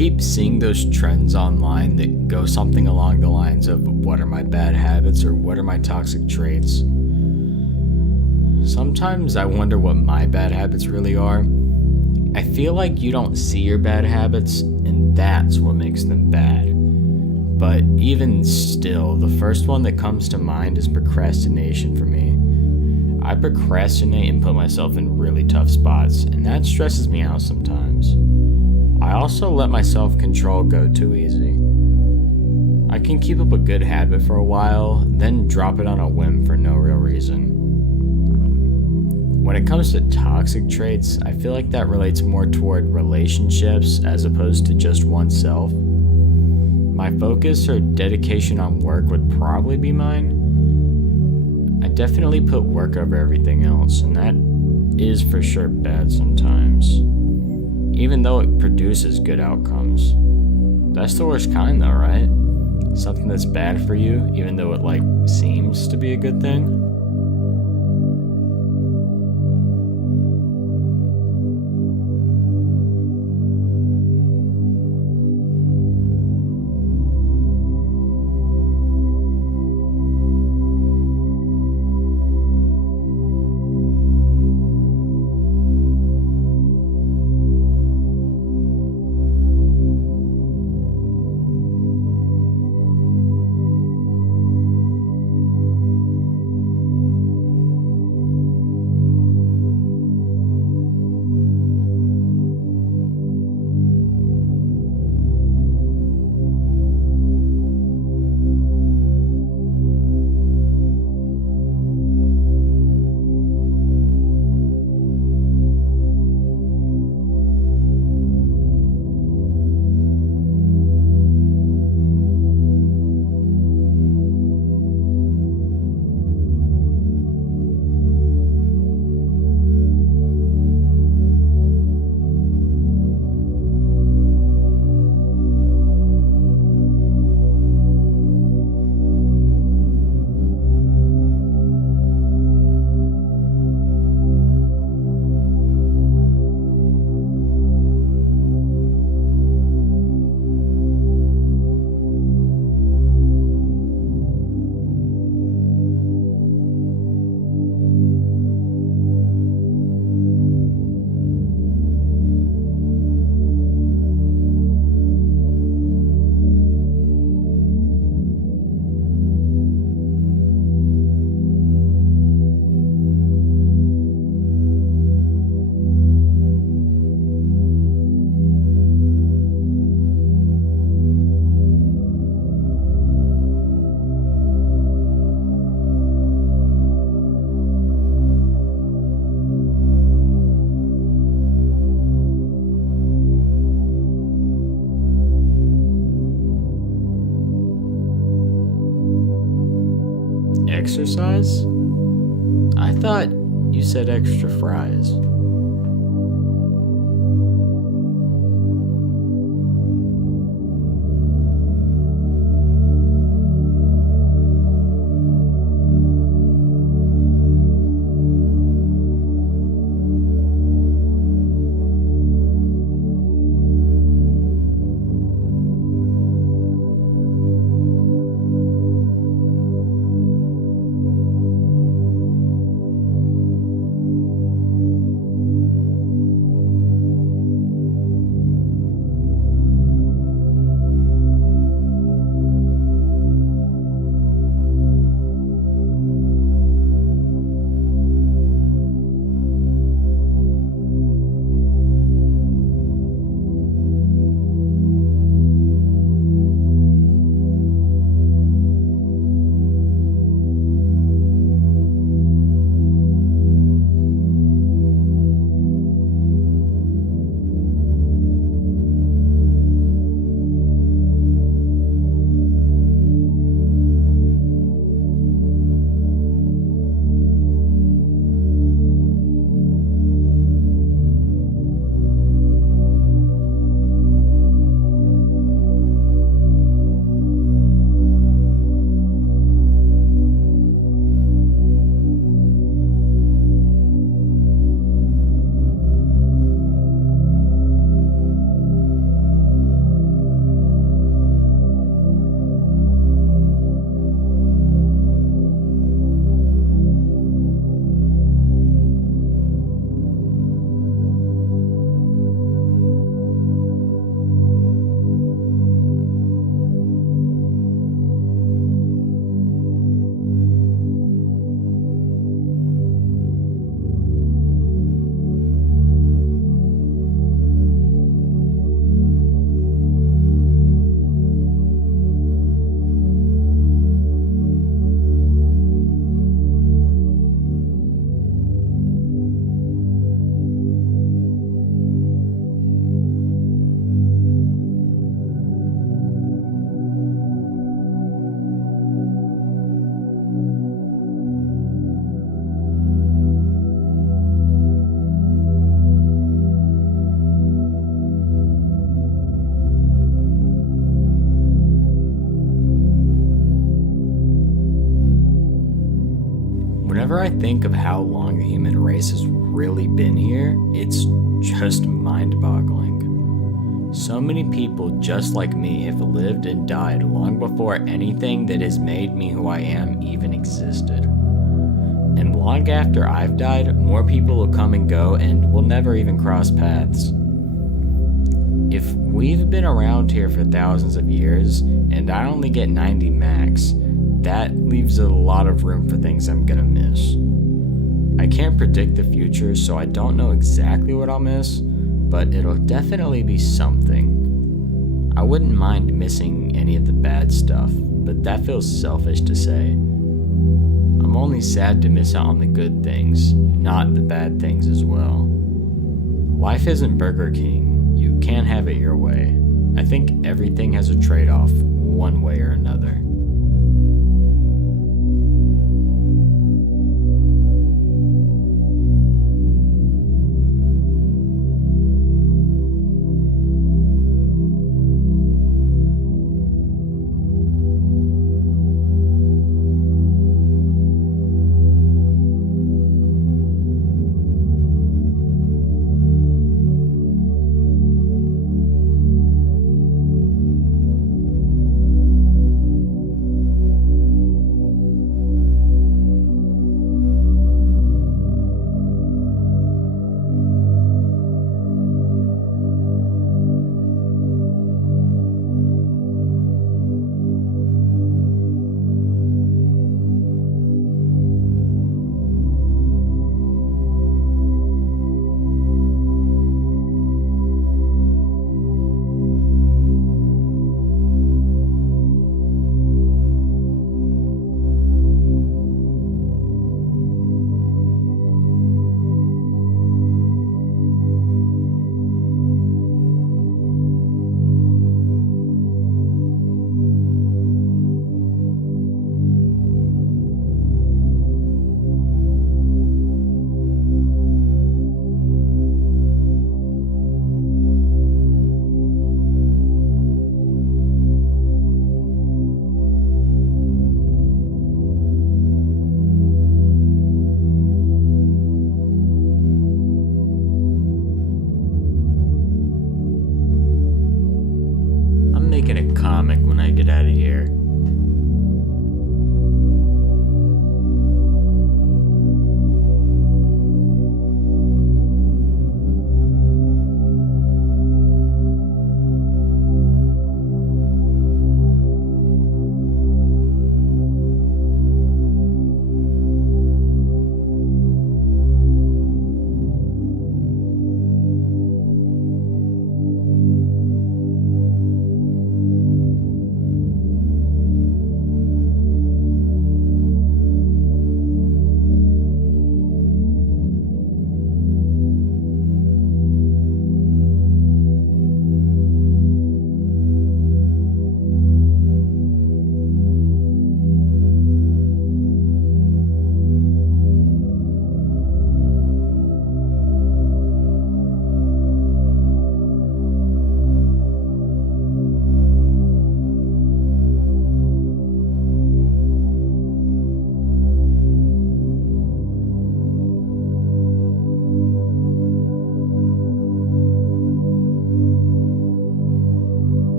keep seeing those trends online that go something along the lines of what are my bad habits or what are my toxic traits. Sometimes I wonder what my bad habits really are. I feel like you don't see your bad habits, and that's what makes them bad. But even still, the first one that comes to mind is procrastination for me. I procrastinate and put myself in really tough spots, and that stresses me out sometimes. I also let my self-control go too easy. I can keep up a good habit for a while, then drop it on a whim for no real reason. When it comes to toxic traits, I feel like that relates more toward relationships as opposed to just oneself. My focus or dedication on work would probably be mine. I definitely put work over everything else, and that is for sure bad sometimes. Even though it produces good outcomes. That's the worst kind though, right? Something that's bad for you, even though it seems to be a good thing. Exercise? I thought you said extra fries. Whenever I think of how long the human race has really been here, it's just mind-boggling. So many people just like me have lived and died long before anything that has made me who I am even existed. And long after I've died, more people will come and go and we'll never even cross paths. If we've been around here for thousands of years, and I only get 90 max, that leaves a lot of room for things I'm gonna miss. I can't predict the future, so I don't know exactly what I'll miss, but it'll definitely be something. I wouldn't mind missing any of the bad stuff, but that feels selfish to say. I'm only sad to miss out on the good things, not the bad things as well. Life isn't Burger King. You can't have it your way. I think everything has a trade-off, one way or another.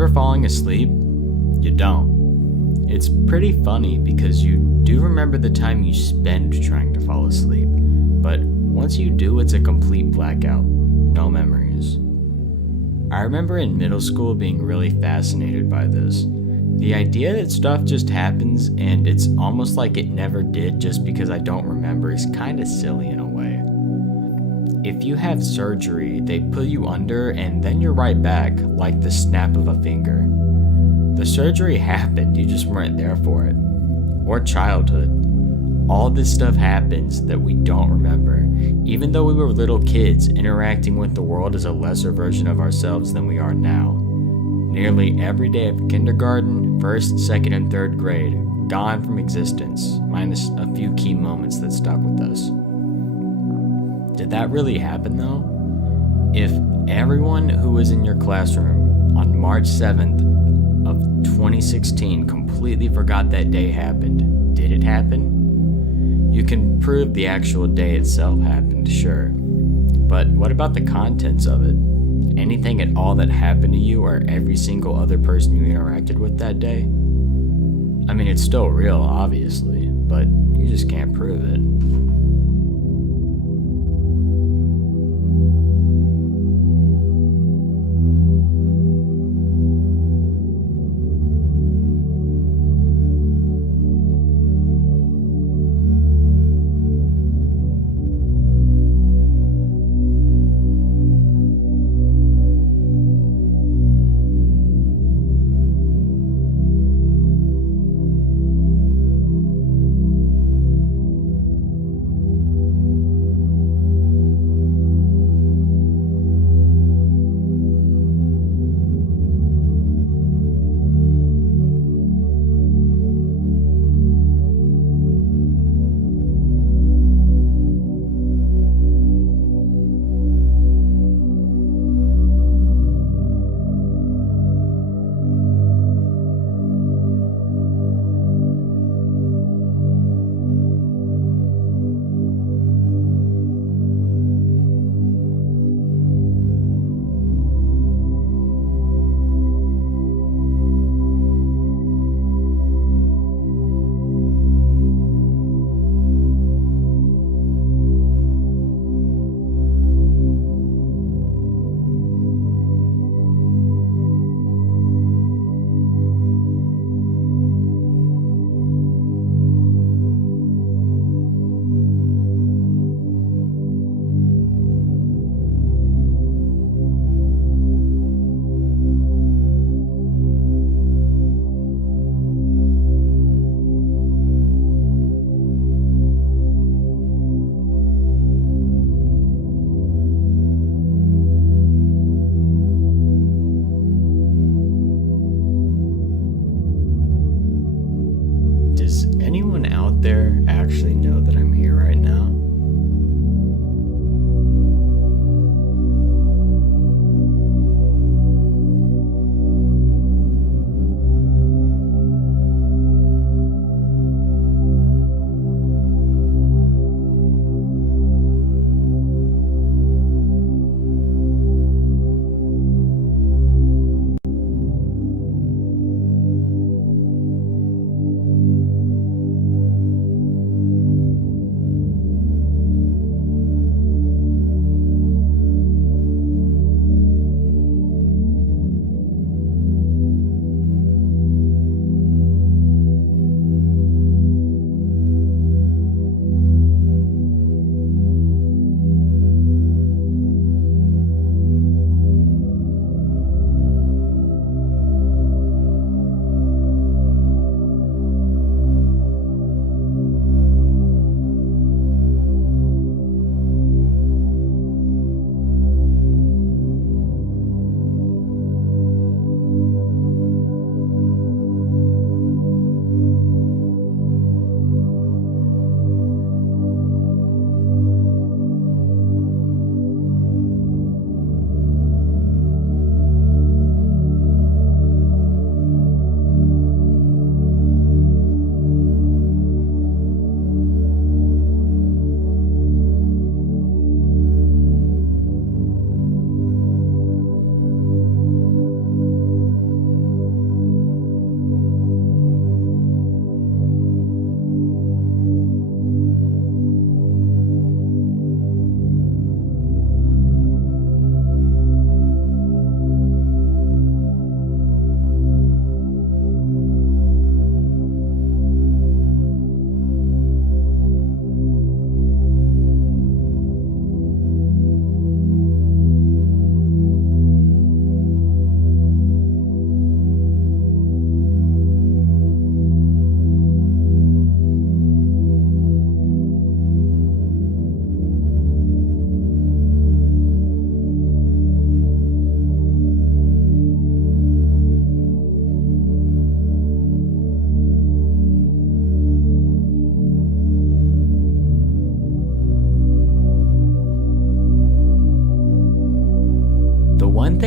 remember falling asleep? You don't. It's pretty funny because you do remember the time you spend trying to fall asleep, but once you do, it's a complete blackout. No memories. I remember in middle school being really fascinated by this. The idea that stuff just happens and it's almost like it never did just because I don't remember is kind of silly in a way. If you have surgery, they put you under and then you're right back, like the snap of a finger. The surgery happened, you just weren't there for it. Or childhood. All this stuff happens that we don't remember, even though we were little kids interacting with the world as a lesser version of ourselves than we are now. Nearly every day of kindergarten, first, second, and third grade, gone from existence, minus a few key moments that stuck with us. Did that really happen though? If everyone who was in your classroom on March 7th of 2016 completely forgot that day happened, did it happen? You can prove the actual day itself happened, sure. But what about the contents of it? Anything at all that happened to you or every single other person you interacted with that day? I mean, it's still real, obviously, but you just can't prove it. Does anyone out there actually know that I'm here right now?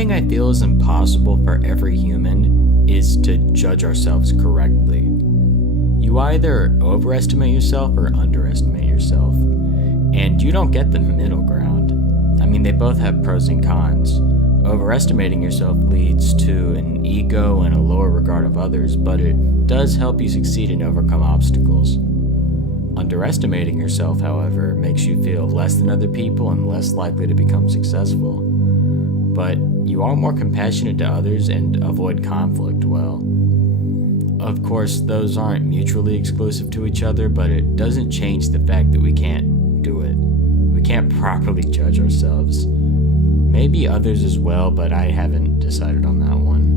thing I feel is impossible for every human is to judge ourselves correctly. You either overestimate yourself or underestimate yourself, and you don't get the middle ground. I mean, they both have pros and cons. Overestimating yourself leads to an ego and a lower regard of others, but it does help you succeed and overcome obstacles. Underestimating yourself, however, makes you feel less than other people and less likely to become successful. But you are more compassionate to others and avoid conflict well. Of course, those aren't mutually exclusive to each other, but it doesn't change the fact that we can't do it. We can't properly judge ourselves. Maybe others as well, but I haven't decided on that one.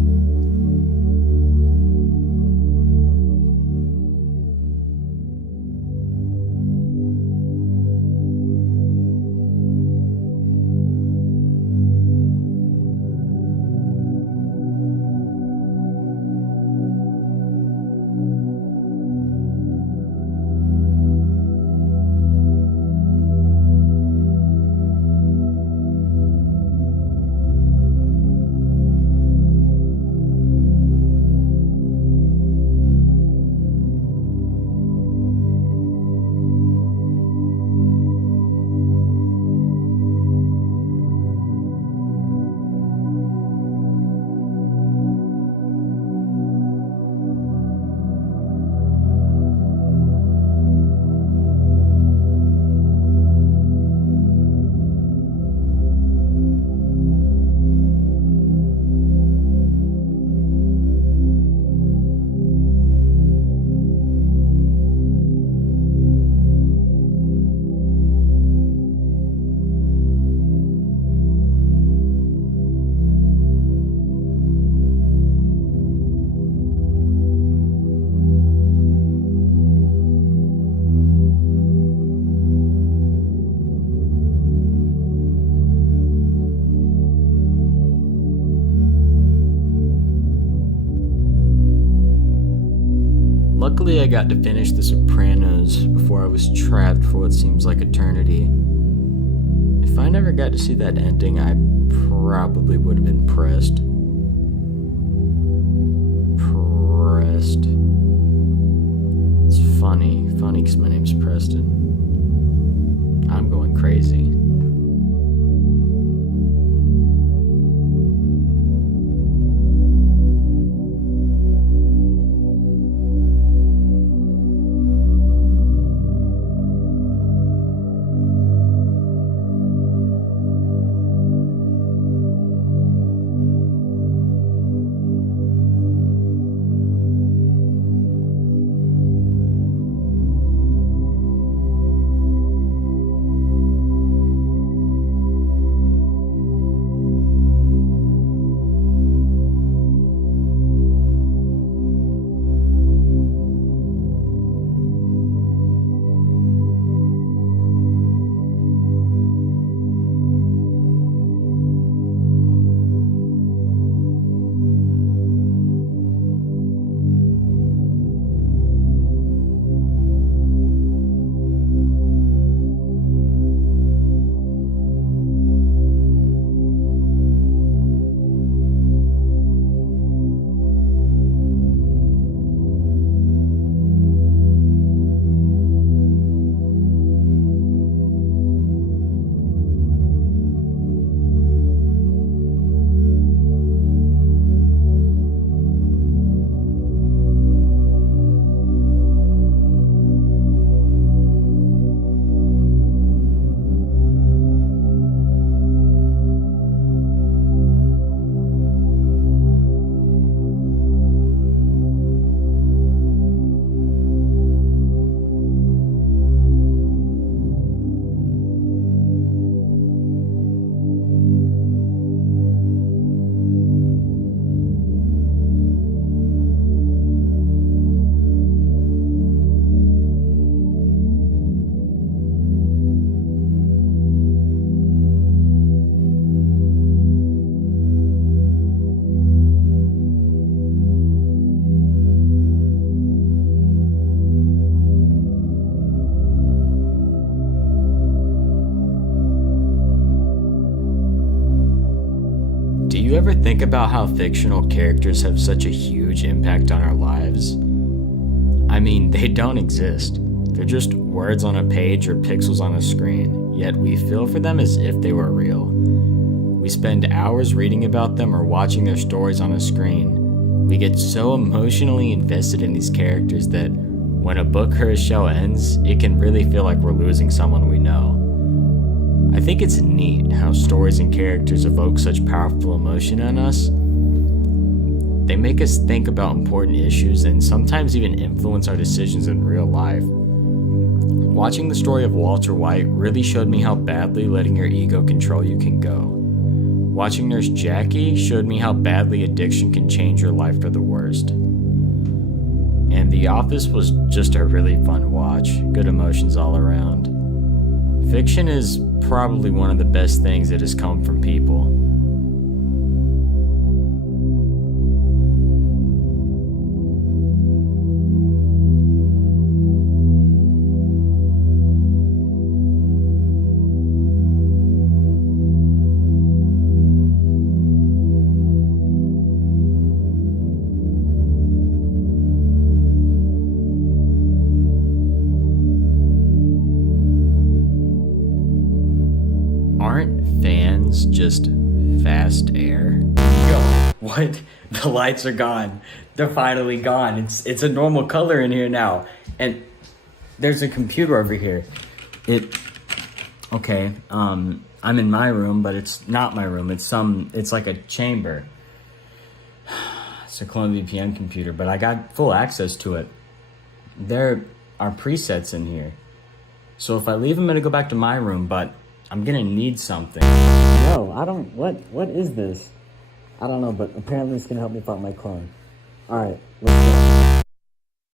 Luckily, I got to finish The Sopranos before I was trapped for what seems like eternity. If I never got to see that ending, I probably would have been pressed. It's funny because my name's Preston. I'm going crazy. think about how fictional characters have such a huge impact on our lives? I mean, they don't exist. They're just words on a page or pixels on a screen, yet we feel for them as if they were real. We spend hours reading about them or watching their stories on a screen. We get so emotionally invested in these characters that when a book or a show ends, it can really feel like we're losing someone we know. I think it's neat how stories and characters evoke such powerful emotion in us. They make us think about important issues and sometimes even influence our decisions in real life. Watching the story of Walter White really showed me how badly letting your ego control you can go. Watching Nurse Jackie showed me how badly addiction can change your life for the worst. And The Office was just a really fun watch. Good emotions all around. Fiction is probably one of the best things that has come from people. Aren't fans just fast air? Yo, what? The lights are gone. They're finally gone. It's a normal color in here now. And there's a computer over here. Okay, I'm in my room, but it's not my room. It's like a chamber. It's a clone VPN computer, but I got full access to it. There are presets in here. So if I leave, I'm gonna go back to my room, but I'm gonna need something. No, what is this? I don't know, but apparently it's gonna help me find my clone. Alright, let's go.